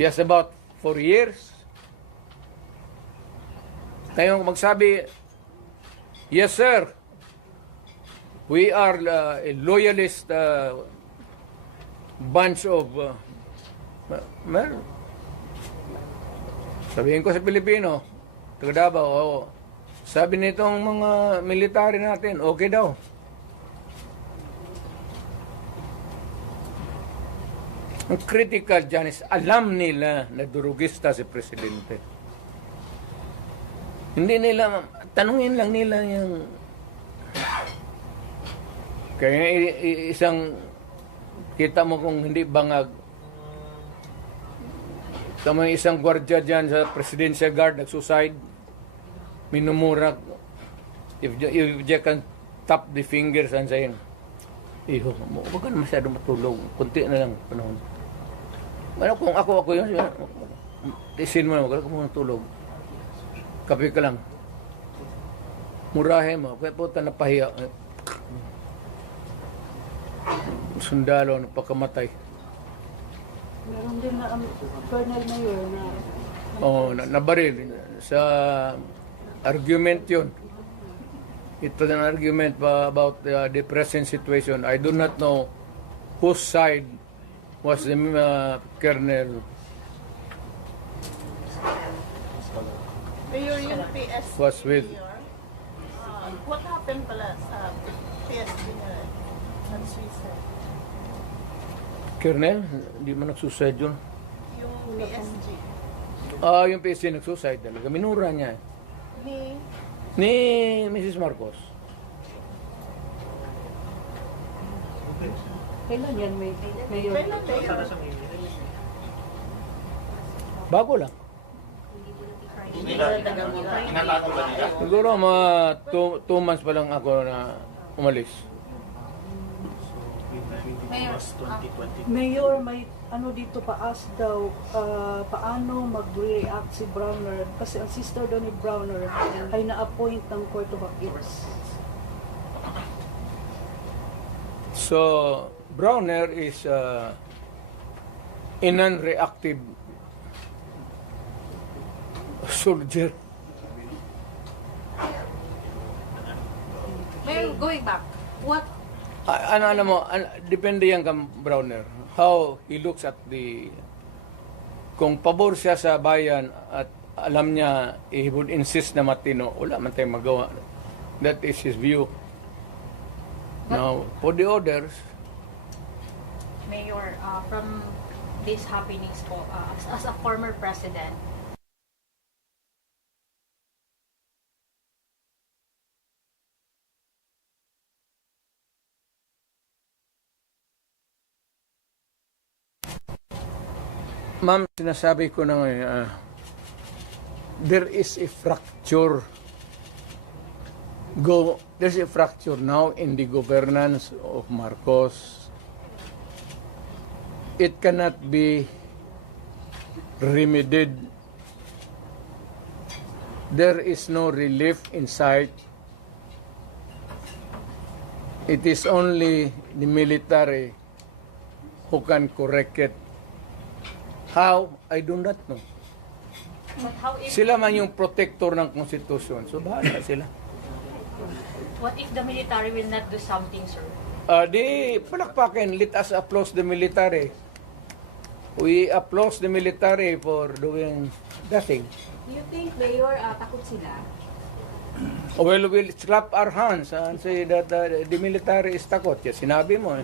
Yes, about 4 years. Kayo magsabi, yes sir, we are a loyalist bunch of sabihin ko sa Pilipino, taga Davao, oo. Sabi nitong mga military natin, okay daw. Ang critical dyan is alam nila na durugista si Presidente. Hindi nila, tanungin lang nila yung kaya isang kita mo kung hindi bangag. Tama isang gwardiya dyan sa Presidential Guard nagsuicide. Minumura. If you can tap the fingers and saying, iho, huwag ka na masyadong matulog. Kunti na lang panahon. Ano kung ako yun, isin mo na, huwag ka muna tulog. Kape ka lang. Murahe mo. Kaya puta napahiya. Sundalo, napakamatay. Meron din na Colonel Mayor na Nabaril. Sa argument yun. Ito ang argument about the present situation. I do not know whose side was the Colonel. Mayor yung PSG. Was with. Mayor, what happened pala sa PSG na nag-suicide? Colonel? Hindi mo nagsuicide yun. Yung PSG. Yung PSG nagsuicide talaga. Minura niya. Ni Mrs. Marcos. kailan yan, Mayor? Kailan Mayor? Bago lang. Siguro mga 2 months pa lang ako na umalis. Mayor, may ano dito paas daw, paano mag-react si Browner kasi ang sister daw ni Browner ay na-appoint ng Court of Appeals. So, Browner is a non-reactive soldier. Mayor, going back, what Depende yan kang Browner. How he looks at kung pabor siya sa bayan at alam niya, he would insist na matino, wala man tayong magawa. That is his view. Now, for the others, Mayor, from these happenings po, as a former president, ma'am, sinasabi ko na ngayon, there is a fracture. There's a fracture now in the governance of Marcos. It cannot be remedied. There is no relief in sight. It is only the military who can correct it. How? I do not know. but how if, Sila man yung protector ng konstitusyon. So, bahala sila. what if the military will not do something, sir? Di palakpakin. Let us applaud the military. We applaud the military for doing nothing. Do you think, Mayor, takot sila? Well, we'll slap our hands and say that the military is takot. Yes, sinabi mo eh.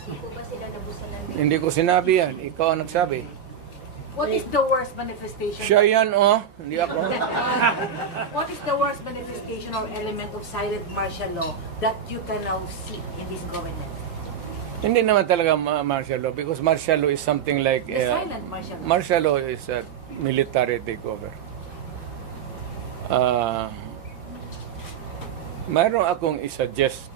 hindi po ba sila nabusalan Hindi ko sinabi yan. Ikaw ang nagsabi. What is the worst manifestation? Siya yan, oh. Hindi ako. What is the worst manifestation or element of silent martial law that you can now see in this government? Hindi naman talaga martial law because martial law is something like... The silent martial law. Martial law is a military takeover. Mayroon akong i-suggest.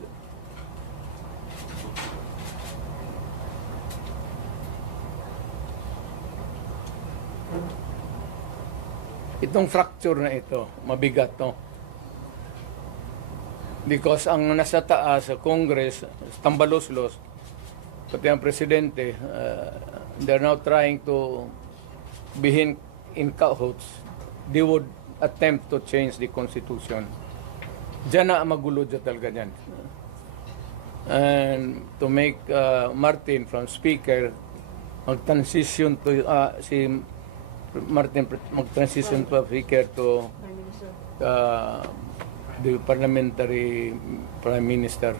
Itong fracture na ito, mabigat to. Because ang nasa taas sa Congress, tambalos-los, pati ang presidente, they're now trying to be in cahoots. They would attempt to change the Constitution. Diyan na magulo dyan talaga dyan. And to make Martin from Speaker mag-transition to si Martin mag-transition to Speaker to the parliamentary prime minister.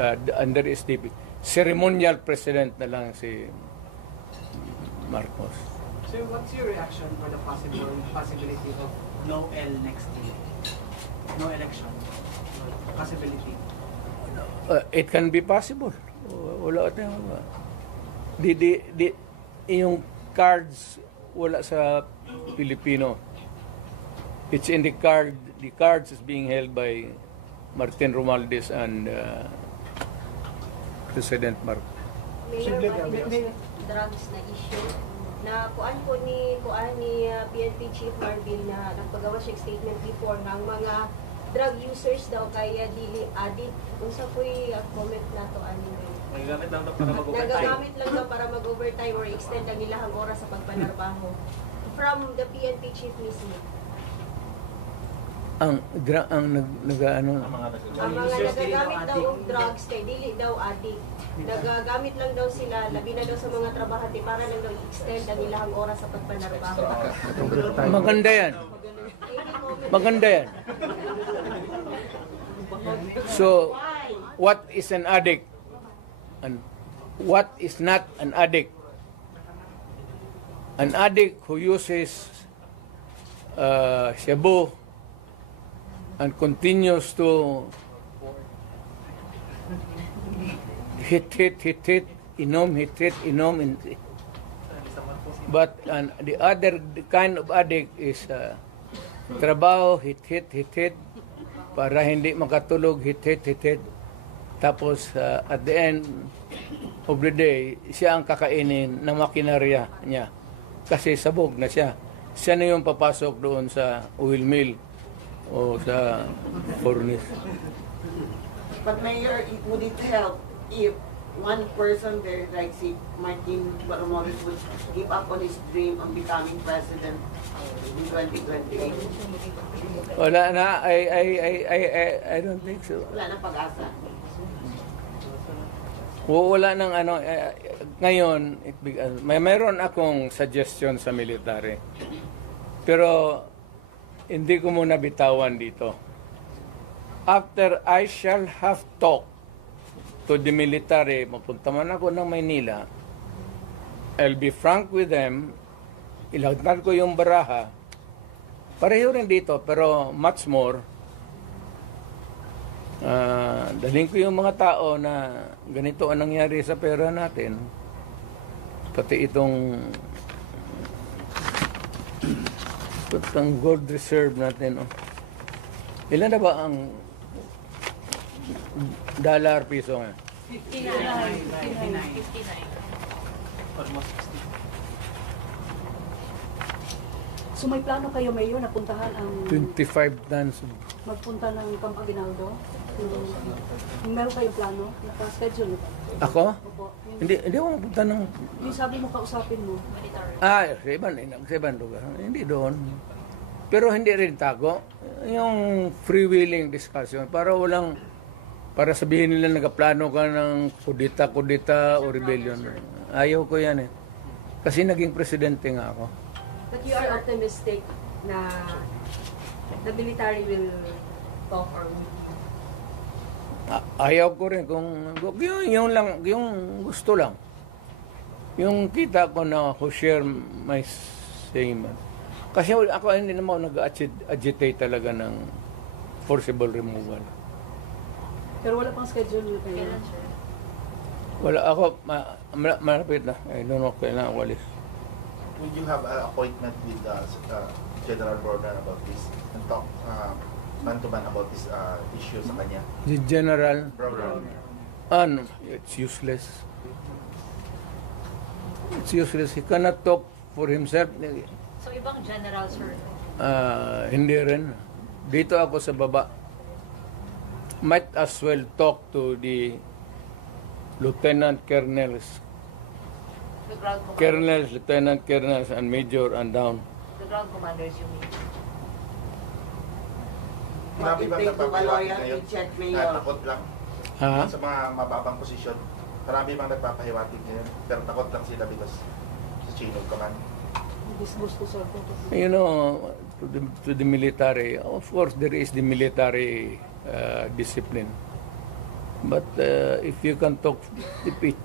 And there is the ceremonial president na lang si Marcos. So what's your reaction for the possibility of no L next year? No election? Possibility? It can be possible. Wala tayong yung cards wala sa Pilipino. It's in the card. The cards is being held by Martin Romualdez and President Marcos. Mayor, drugs na issue na kuan po ni PNP Chief Marvin na nagpagawa siya statement before ng mga drug users daw kaya dili addict. Unsa po'y comment na to ani Nagagamit lang daw para mag-overtime. nagagamit lang daw para mag-overtime or extend ang ilahang oras sa pagpanarbaho. From the PNP Chief mismo. Ang nagaano Ang mga nagagamit daw og drugs kay dili daw addict. Nagagamit lang daw sila, labi na daw sa mga trabahante para lang daw i-extend ang ilahang oras sa pagpanarbaho. maganda yan. Maganda yan. So, what is an addict? And what is not an addict? An addict who uses shabu and continues to hit, inom. But the other kind of addict is trabaho, hit, para hindi makatulog, hit. Tapos at the end of the day, siya ang kakainin ng makinarya niya. Kasi sabog na siya. Siya na yung papasok doon sa oil mill o sa furnace. But Mayor, would it help if one person there, like si Martin Romualdez, would give up on his dream of becoming president in 2028? Wala na, I don't think so. Wala na pag-asa. Wala nang ano, ngayon, mayroon akong suggestion sa military. Pero, hindi ko muna bitawan dito. After I shall have talked to the military, mapunta man ako ng Maynila, I'll be frank with them, ilagtan ko yung baraha, pareho rin dito, pero much more, dalhin ko yung mga tao na ganito ang nangyari sa pera natin, pati itong gold reserve natin. Oh. Ilan na ba ang dollar piso nga? 59. Almost 60. So may plano kayo, Mayor, na puntahan ang 25 tons. magpunta ng Campo Aguinaldo? Meron kayong plano? Naka-schedule ba? Ako? Opo. Hindi ako mapunta ng... Yung sabi mo, kausapin mo. Sa ibang lugar. Hindi doon. Pero hindi rin tago. Yung freewheeling discussion. Para sabihin nila nagaplano ka ng kudita o rebellion. Ayaw ko yan eh. Kasi naging presidente nga ako. But you are optimistic na the military will talk or meet you? Ayaw ko rin kung yung gusto lang. Yung kita ko na who share my same. Kasi ako hindi naman nag-agitate talaga ng forcible removal. Pero wala pang schedule kayo. Kailan, sir? Wala ako, malapit na. I don't know kailan walis. Would you have an appointment with General Brogan about this and talk man-to-man about this issue sa kanya? The general, Brogan. it's useless. It's useless. He cannot talk for himself. So, ibang general, sir. Hindi rin. Dito ako sa baba. Might as well talk to the lieutenant colonels, The ground commanders. colonels, lieutenant colonels, and major and down. The ground commanders, you mean? Marami If bang they do a nagpapahiwatig loyalty ngayon? check, Na Mayor. takot lang Ha? sa mga mababang posisyon. Marami bang nagpapahiwatig ngayon? Pero takot lang sila because sa chain of command. Disgusto sa ako. You know, to the military, of course, there is the military discipline. But if you can talk, if it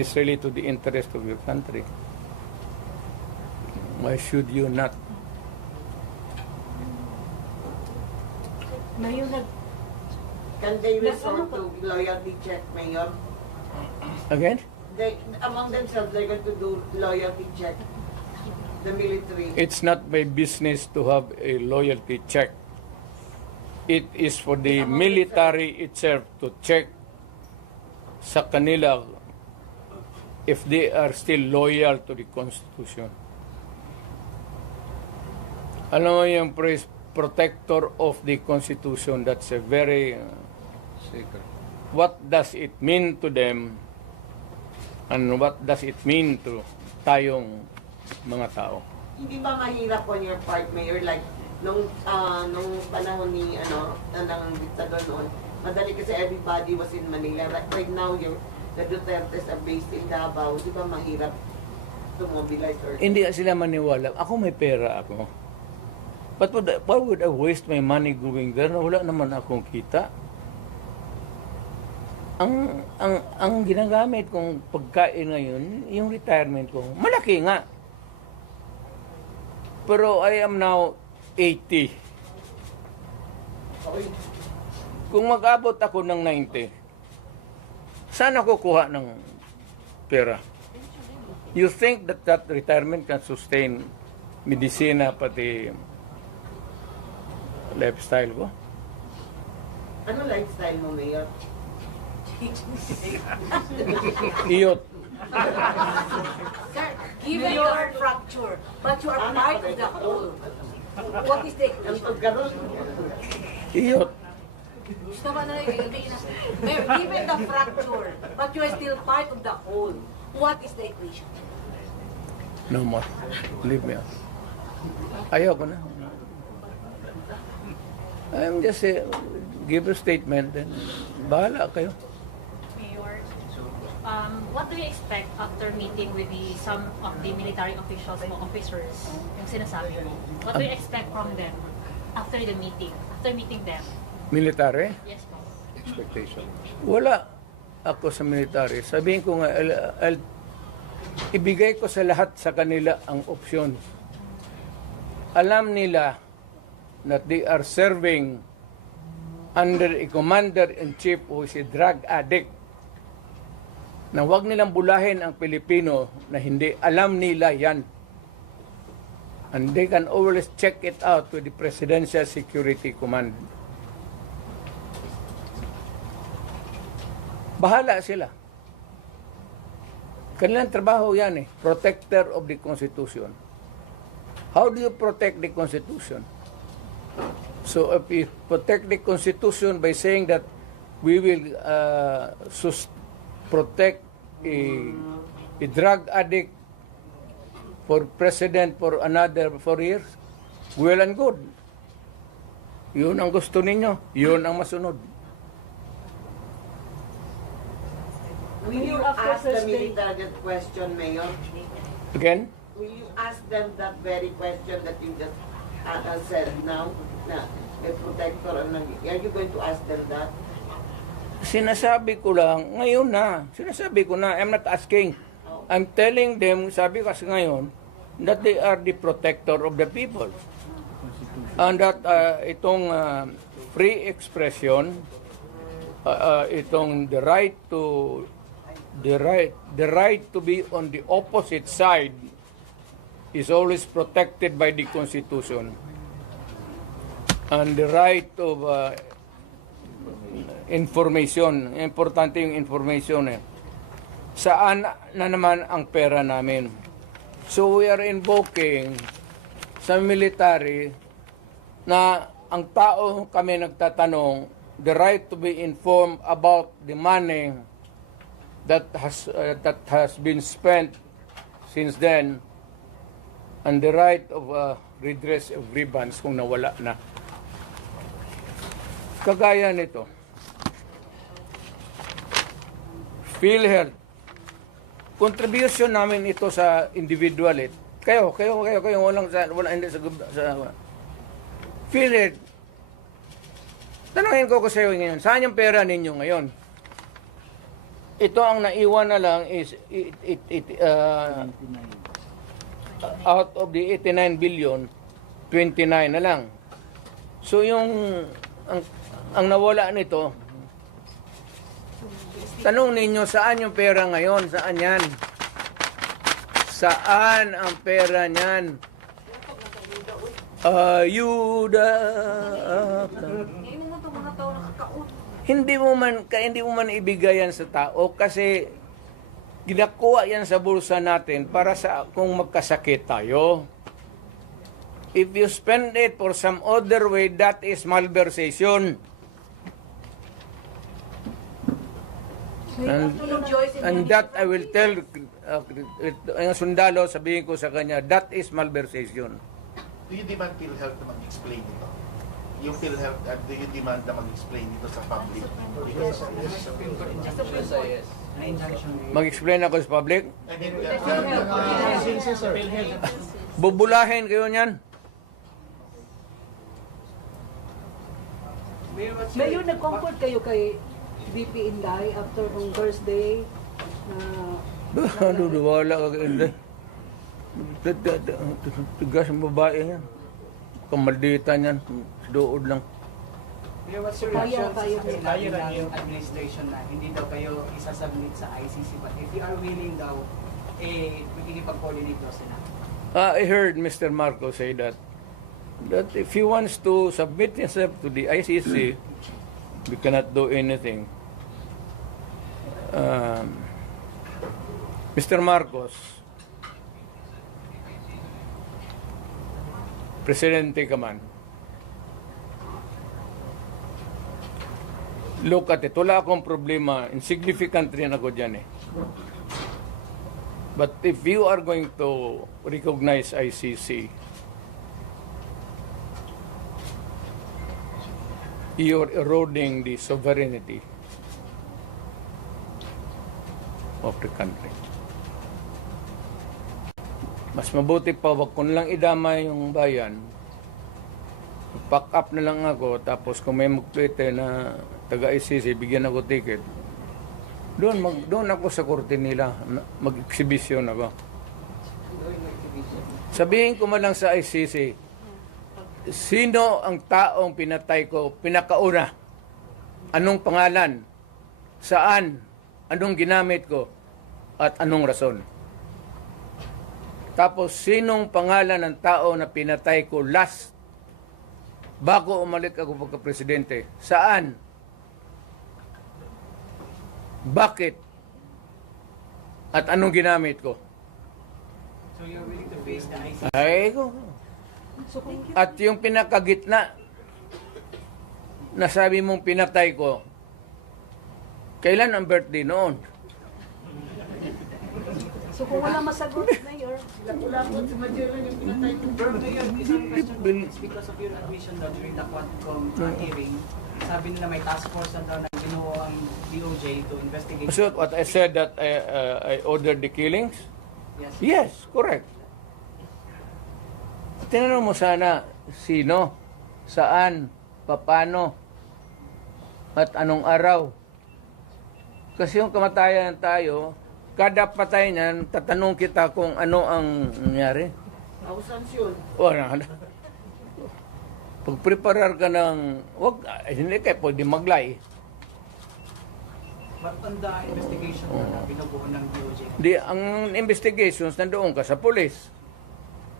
is really to the interest of your country, why should you not? Mayor, Can they resort to loyalty check, Mayor? Again? They, among themselves, they're going to do loyalty check. The military. It's not my business to have a loyalty check. It is for the military itself to check sa kanila if they are still loyal to the Constitution. Alam mo yung phrase, protector of the Constitution, that's a very secret. What does it mean to them and what does it mean to tayong mga tao? Hindi ba mahirap on your part, Mayor? Like, nung panahon ni, ng diktador noon, madali kasi everybody was in Manila. Right now, the Dutertes are based in Davao. Di ba mahirap to mobilize or... Hindi sila maniwala. Ako may pera ako. But why would I waste my money going there? Wala naman akong kita. Ang ginagamit kong pagkain ngayon, yung retirement ko, malaki nga. Pero I am now 80. Kung mag-abot ako ng 90, saan ako kuha ng pera? You think that retirement can sustain medisina pati lifestyle ko? Ano lifestyle mo, Mayor? Iyot. Sir, given your fracture, but you are part of the whole, what is the Ang equation? pagkaroon, Iyot. Gusto ba na Mayor, given the fracture, but you are still part of the whole, what is the equation? No more. Leave me out. Ayoko na. I'm just give a statement then bahala kayo. Mayor, what do you expect after meeting with some of the military officials o officers, yung sinasabi mo? What do you expect from them after the meeting? After meeting them? Military? Yes, po. Wala ako sa military. Sabihin ko nga, ibigay ko sa lahat sa kanila ang opsyon. Alam nila that they are serving under a commander-in-chief who is a drug addict. Na huwag nilang bulahin ang Pilipino na hindi alam nila yan. And they can always check it out with the Presidential Security Command. Bahala sila. Kanilang trabaho yan protector of the Constitution. How do you protect the Constitution? So if we protect the Constitution by saying that we will protect a drug addict for president for another 4 years, well and good. Yun ang gusto ninyo. Yun ang masunod. will you ask the military that question, Mayor? Again? Will you ask them that very question that you just said now? Na may protector, are you going to ask them that? Sinasabi ko lang, ngayon na. Sinasabi ko na, I'm not asking. I'm telling them, sabi kasi ngayon, that they are the protector of the people. And that itong free expression, itong the right to be on the opposite side is always protected by the Constitution. And the right of information, importante yung information Saan na naman ang pera namin? So we are invoking sa military na ang tao kami nagtatanong the right to be informed about the money that has been spent since then and the right of redress of grievance kung nawala na. Kagaya nito, PhilHealth, contribution namin ito sa individual Kayo, hindi sa PhilHealth. Tanungin ko sa iyo ngayon, saan yung pera ninyo ngayon? Ito ang naiwan na lang is out of the 89 billion, 29 na lang. So yung ang nawala nito, tanong ninyo, saan yung pera ngayon? Saan yan? Saan ang pera niyan? Ayuda. Hindi mo man ibigay yan sa tao kasi ginakuha yan sa bulsa natin para sa kung magkasakit tayo. If you spend it for some other way, that is malversation. And that I will tell ang sundalo, sabihin ko sa kanya, that is malversation. Do you demand PhilHealth na mag-explain ito? Yung PhilHealth, do you demand na mag-explain ito sa public? Mag-explain ako sa public? I mean, Bubulahin kayo niyan. Mayor, nag-comfort kayo kay VP Inday after nung Thursday Wala ka kayo. Tigas ang babae yan. Kamaldita niyan. Dood lang. What's your reaction sa sinabi ng administration na hindi daw kayo isasubmit sa ICC, but if you are willing daw, makikipag-coordinate daw sila? I heard Mr. Marcos say that if he wants to submit himself to the ICC, we cannot do anything. Mr. Marcos, Presidente ka man, look at it. Wala akong problema. Insignificant rin ako dyan But if you are going to recognize ICC, you're eroding the sovereignty of the country. Mas mabuti pa, wag ko lang idamay yung bayan. Pack up na lang ako, tapos kung may magplete na taga-ICC, bigyan ako ticket. Doon ako sa korte nila, mag-exhibition ako. Sabihin ko man lang sa ICC, sino ang taong pinatay ko, pinakauna? Anong pangalan? Saan? Anong ginamit ko? At anong rason? Tapos, sinong pangalan ng tao na pinatay ko last bago umalik ako pagka-presidente? Saan? Bakit? At anong ginamit ko? So you're willing to face the ICC? Ay ko. At yung pinakagitna na sabi mong pinatay ko, kailan ang birthday noon? So kung wala masagot, Mayor, Kulakot sa Mayor lang yung pinatay ko. Pero Mayor, isang question is because of your admission daw during the Quadcom hearing, sabi nila may task force na daw na ginuo ang DOJ to investigate. So what I said that I ordered the killings? Yes. Yes, correct. Tinanong mo sana sino, saan, paano, at anong araw. Kasi yung kamatayan tayo, kada patay niyan, tatanong kita kung ano ang nangyari. Thousands yun. Wala na. Pag-preparar ka ng, hindi kayo pwede maglay. But on the investigation na binubuo ng DOJ, Di, ang investigations, nandoon ka sa pulis.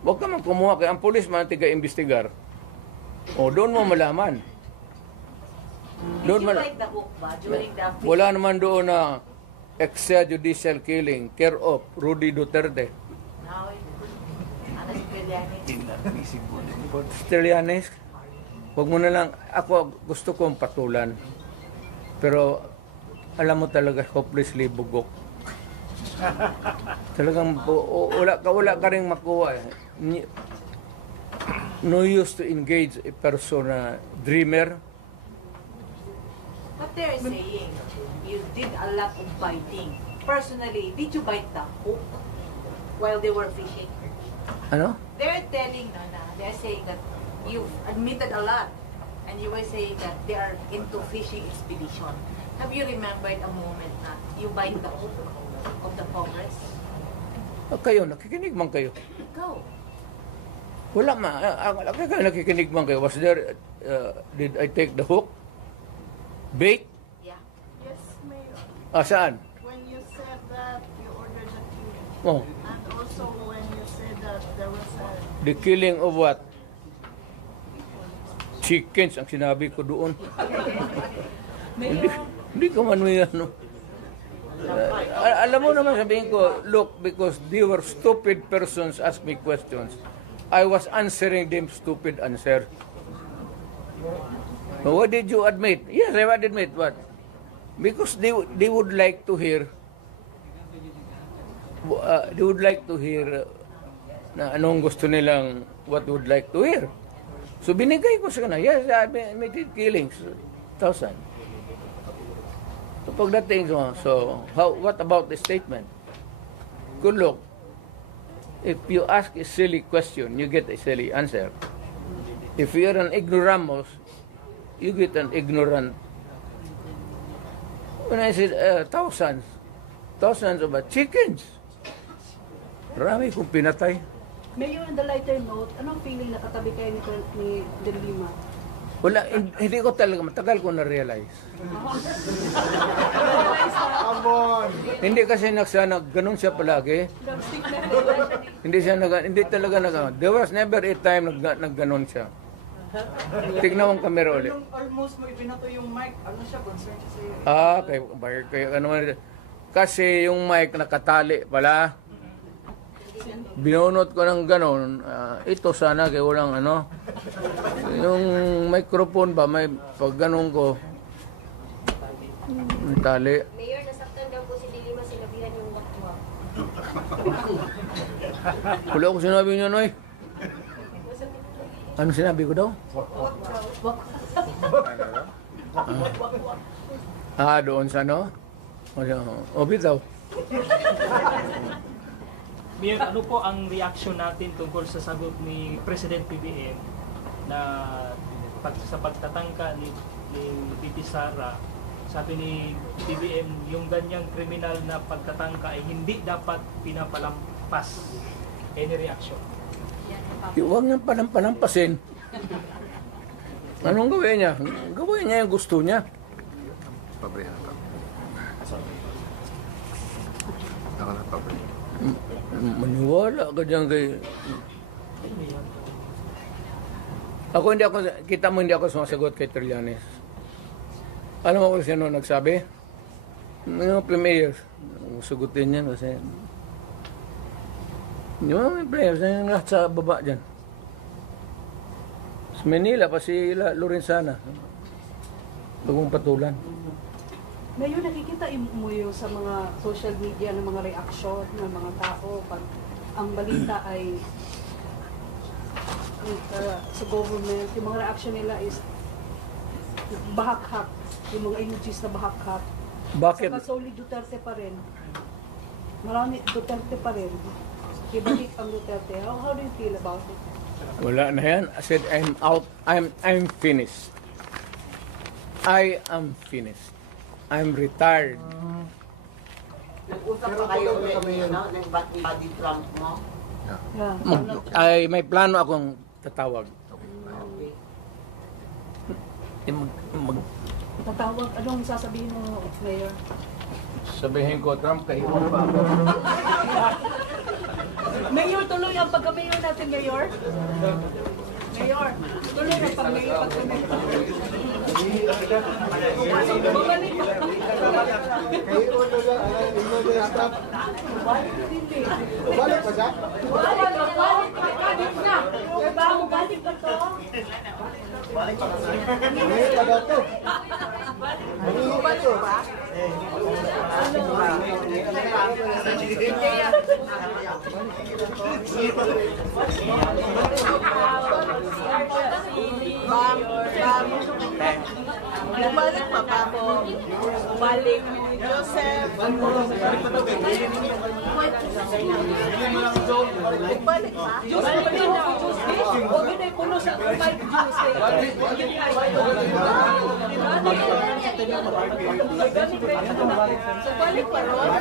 Huwag ka man kumuha kay ang pulis man tiga-investigar. O, doon mo malaman. Did Doon you man, bite the hook ba during the wala naman doon na extrajudicial killing, care of Rudy Duterte. Now, ano si Trillanes? Stellianes, huwag mo na lang, ako gusto kong patulan. Pero, alam mo talaga, hopelessly bugok. Talagang, wala ka rin makuha. No use to engage a person na dreamer. But they're saying you did a lot of biting. Personally, did you bite the hook while they were fishing? Ano? They're telling, they're saying that you've admitted a lot, and you were saying that they are into fishing expedition. Have you remembered a moment na you bite the hook of the Congress? Kayo, nakikinig man kayo. Go. Wala ma, kayo nakikinig man kayo. Was there, did I take the hook? Bait? Yeah. Yes, Mayor. Saan? When you said that, you ordered the killing. Oh, And also when you said that there was a the killing of what? Chickens ang sinabi ko doon. Hindi ka man may ano. Alam mo naman sabihin ko, look, because they were stupid persons ask me questions. I was answering them stupid answers. What did you admit? Yes, I would admit what? Because they would like to hear na anong gusto nilang what would like to hear. So binigay ko sa kanila, yes, I admitted killings, 1,000. So pagdating so what about the statement? Good look. If you ask a silly question, you get a silly answer. If you're an ignoramus, you get an ignorant. When I said thousands of chickens. Marami kong pinatay. Mayor, on the lighter note, anong feeling na katabi kayo ni De Lima? Wala, hindi ko talaga, matagal ko na-realize. Hindi kasi ganun siya palagi. Hindi talaga there was never a time nagganon siya. Tignan mo ang camera ulit. Yung almost mo ibinato yung mic, ano siya, concern siya sa'yo. Kaya ano, kasi yung mic nakatali pala. Binunot ko ng ganon. Ito sana kaya walang ano. Yung microphone ba, may pag ganon ko, tali. Mayor, nasaktan daw po si De Lima, sinabihan yung wakwak. Wala akong sinabi niyo, Noy. Ano sinabi ko daw? Doon sa ano? Bitaw. Mayor, ano po ang reaction natin tungkol sa sagot ni President PBM na sa pagtatangka ni VP Sara, sabi ni PBM, yung ganyang kriminal na pagtatangka ay hindi dapat pinapalampas. Any reaction? Huwag niyang palampasin. Anong gawin niya? Gawin niya yung gusto niya. Maniwala ka dyan kay... Hindi ako sumasagot kay Trillanes. Alam mo kung sino nagsabi? Mga premiers. Sugutin yan kasi... Yung mga players na lahat sa baba dyan. Sa Manila, pa si Lorenzana. Bagong patulan. Mayor, nakikita mo yung sa mga social media ng mga reaksyon ng mga tao pag ang balita ay sa government, yung mga reaction nila is bahakhak, yung mga emojis na bahakhak. Bakit? Saka solely Duterte pa rin. Marami Duterte pa rin. Ibalik ang Duterte. How do you feel about it? Wala na yan. I said, I'm out. I'm finished. I am finished. I'm retired. Nag-usap pa kayo ulit ng body Trump mo? Yeah. May plano akong tatawag. Tatawag, anong sasabihin mo, Mayor? Sabihin ko, Trump, kahiwan pa ako. Mayor, tuloy ang pagka-mayor natin, Mayor. Mayor, tuloy ang pag-mayor. Babalik pa. Balik pa siya? Balik na. Bago balik pa to. Hindi pa daw to. Hindi pa to. Bumalik pa ba po? Balik. Joseph. Bumalik pa? Huwag na puno sa balik Tuesday. Balik pa ron?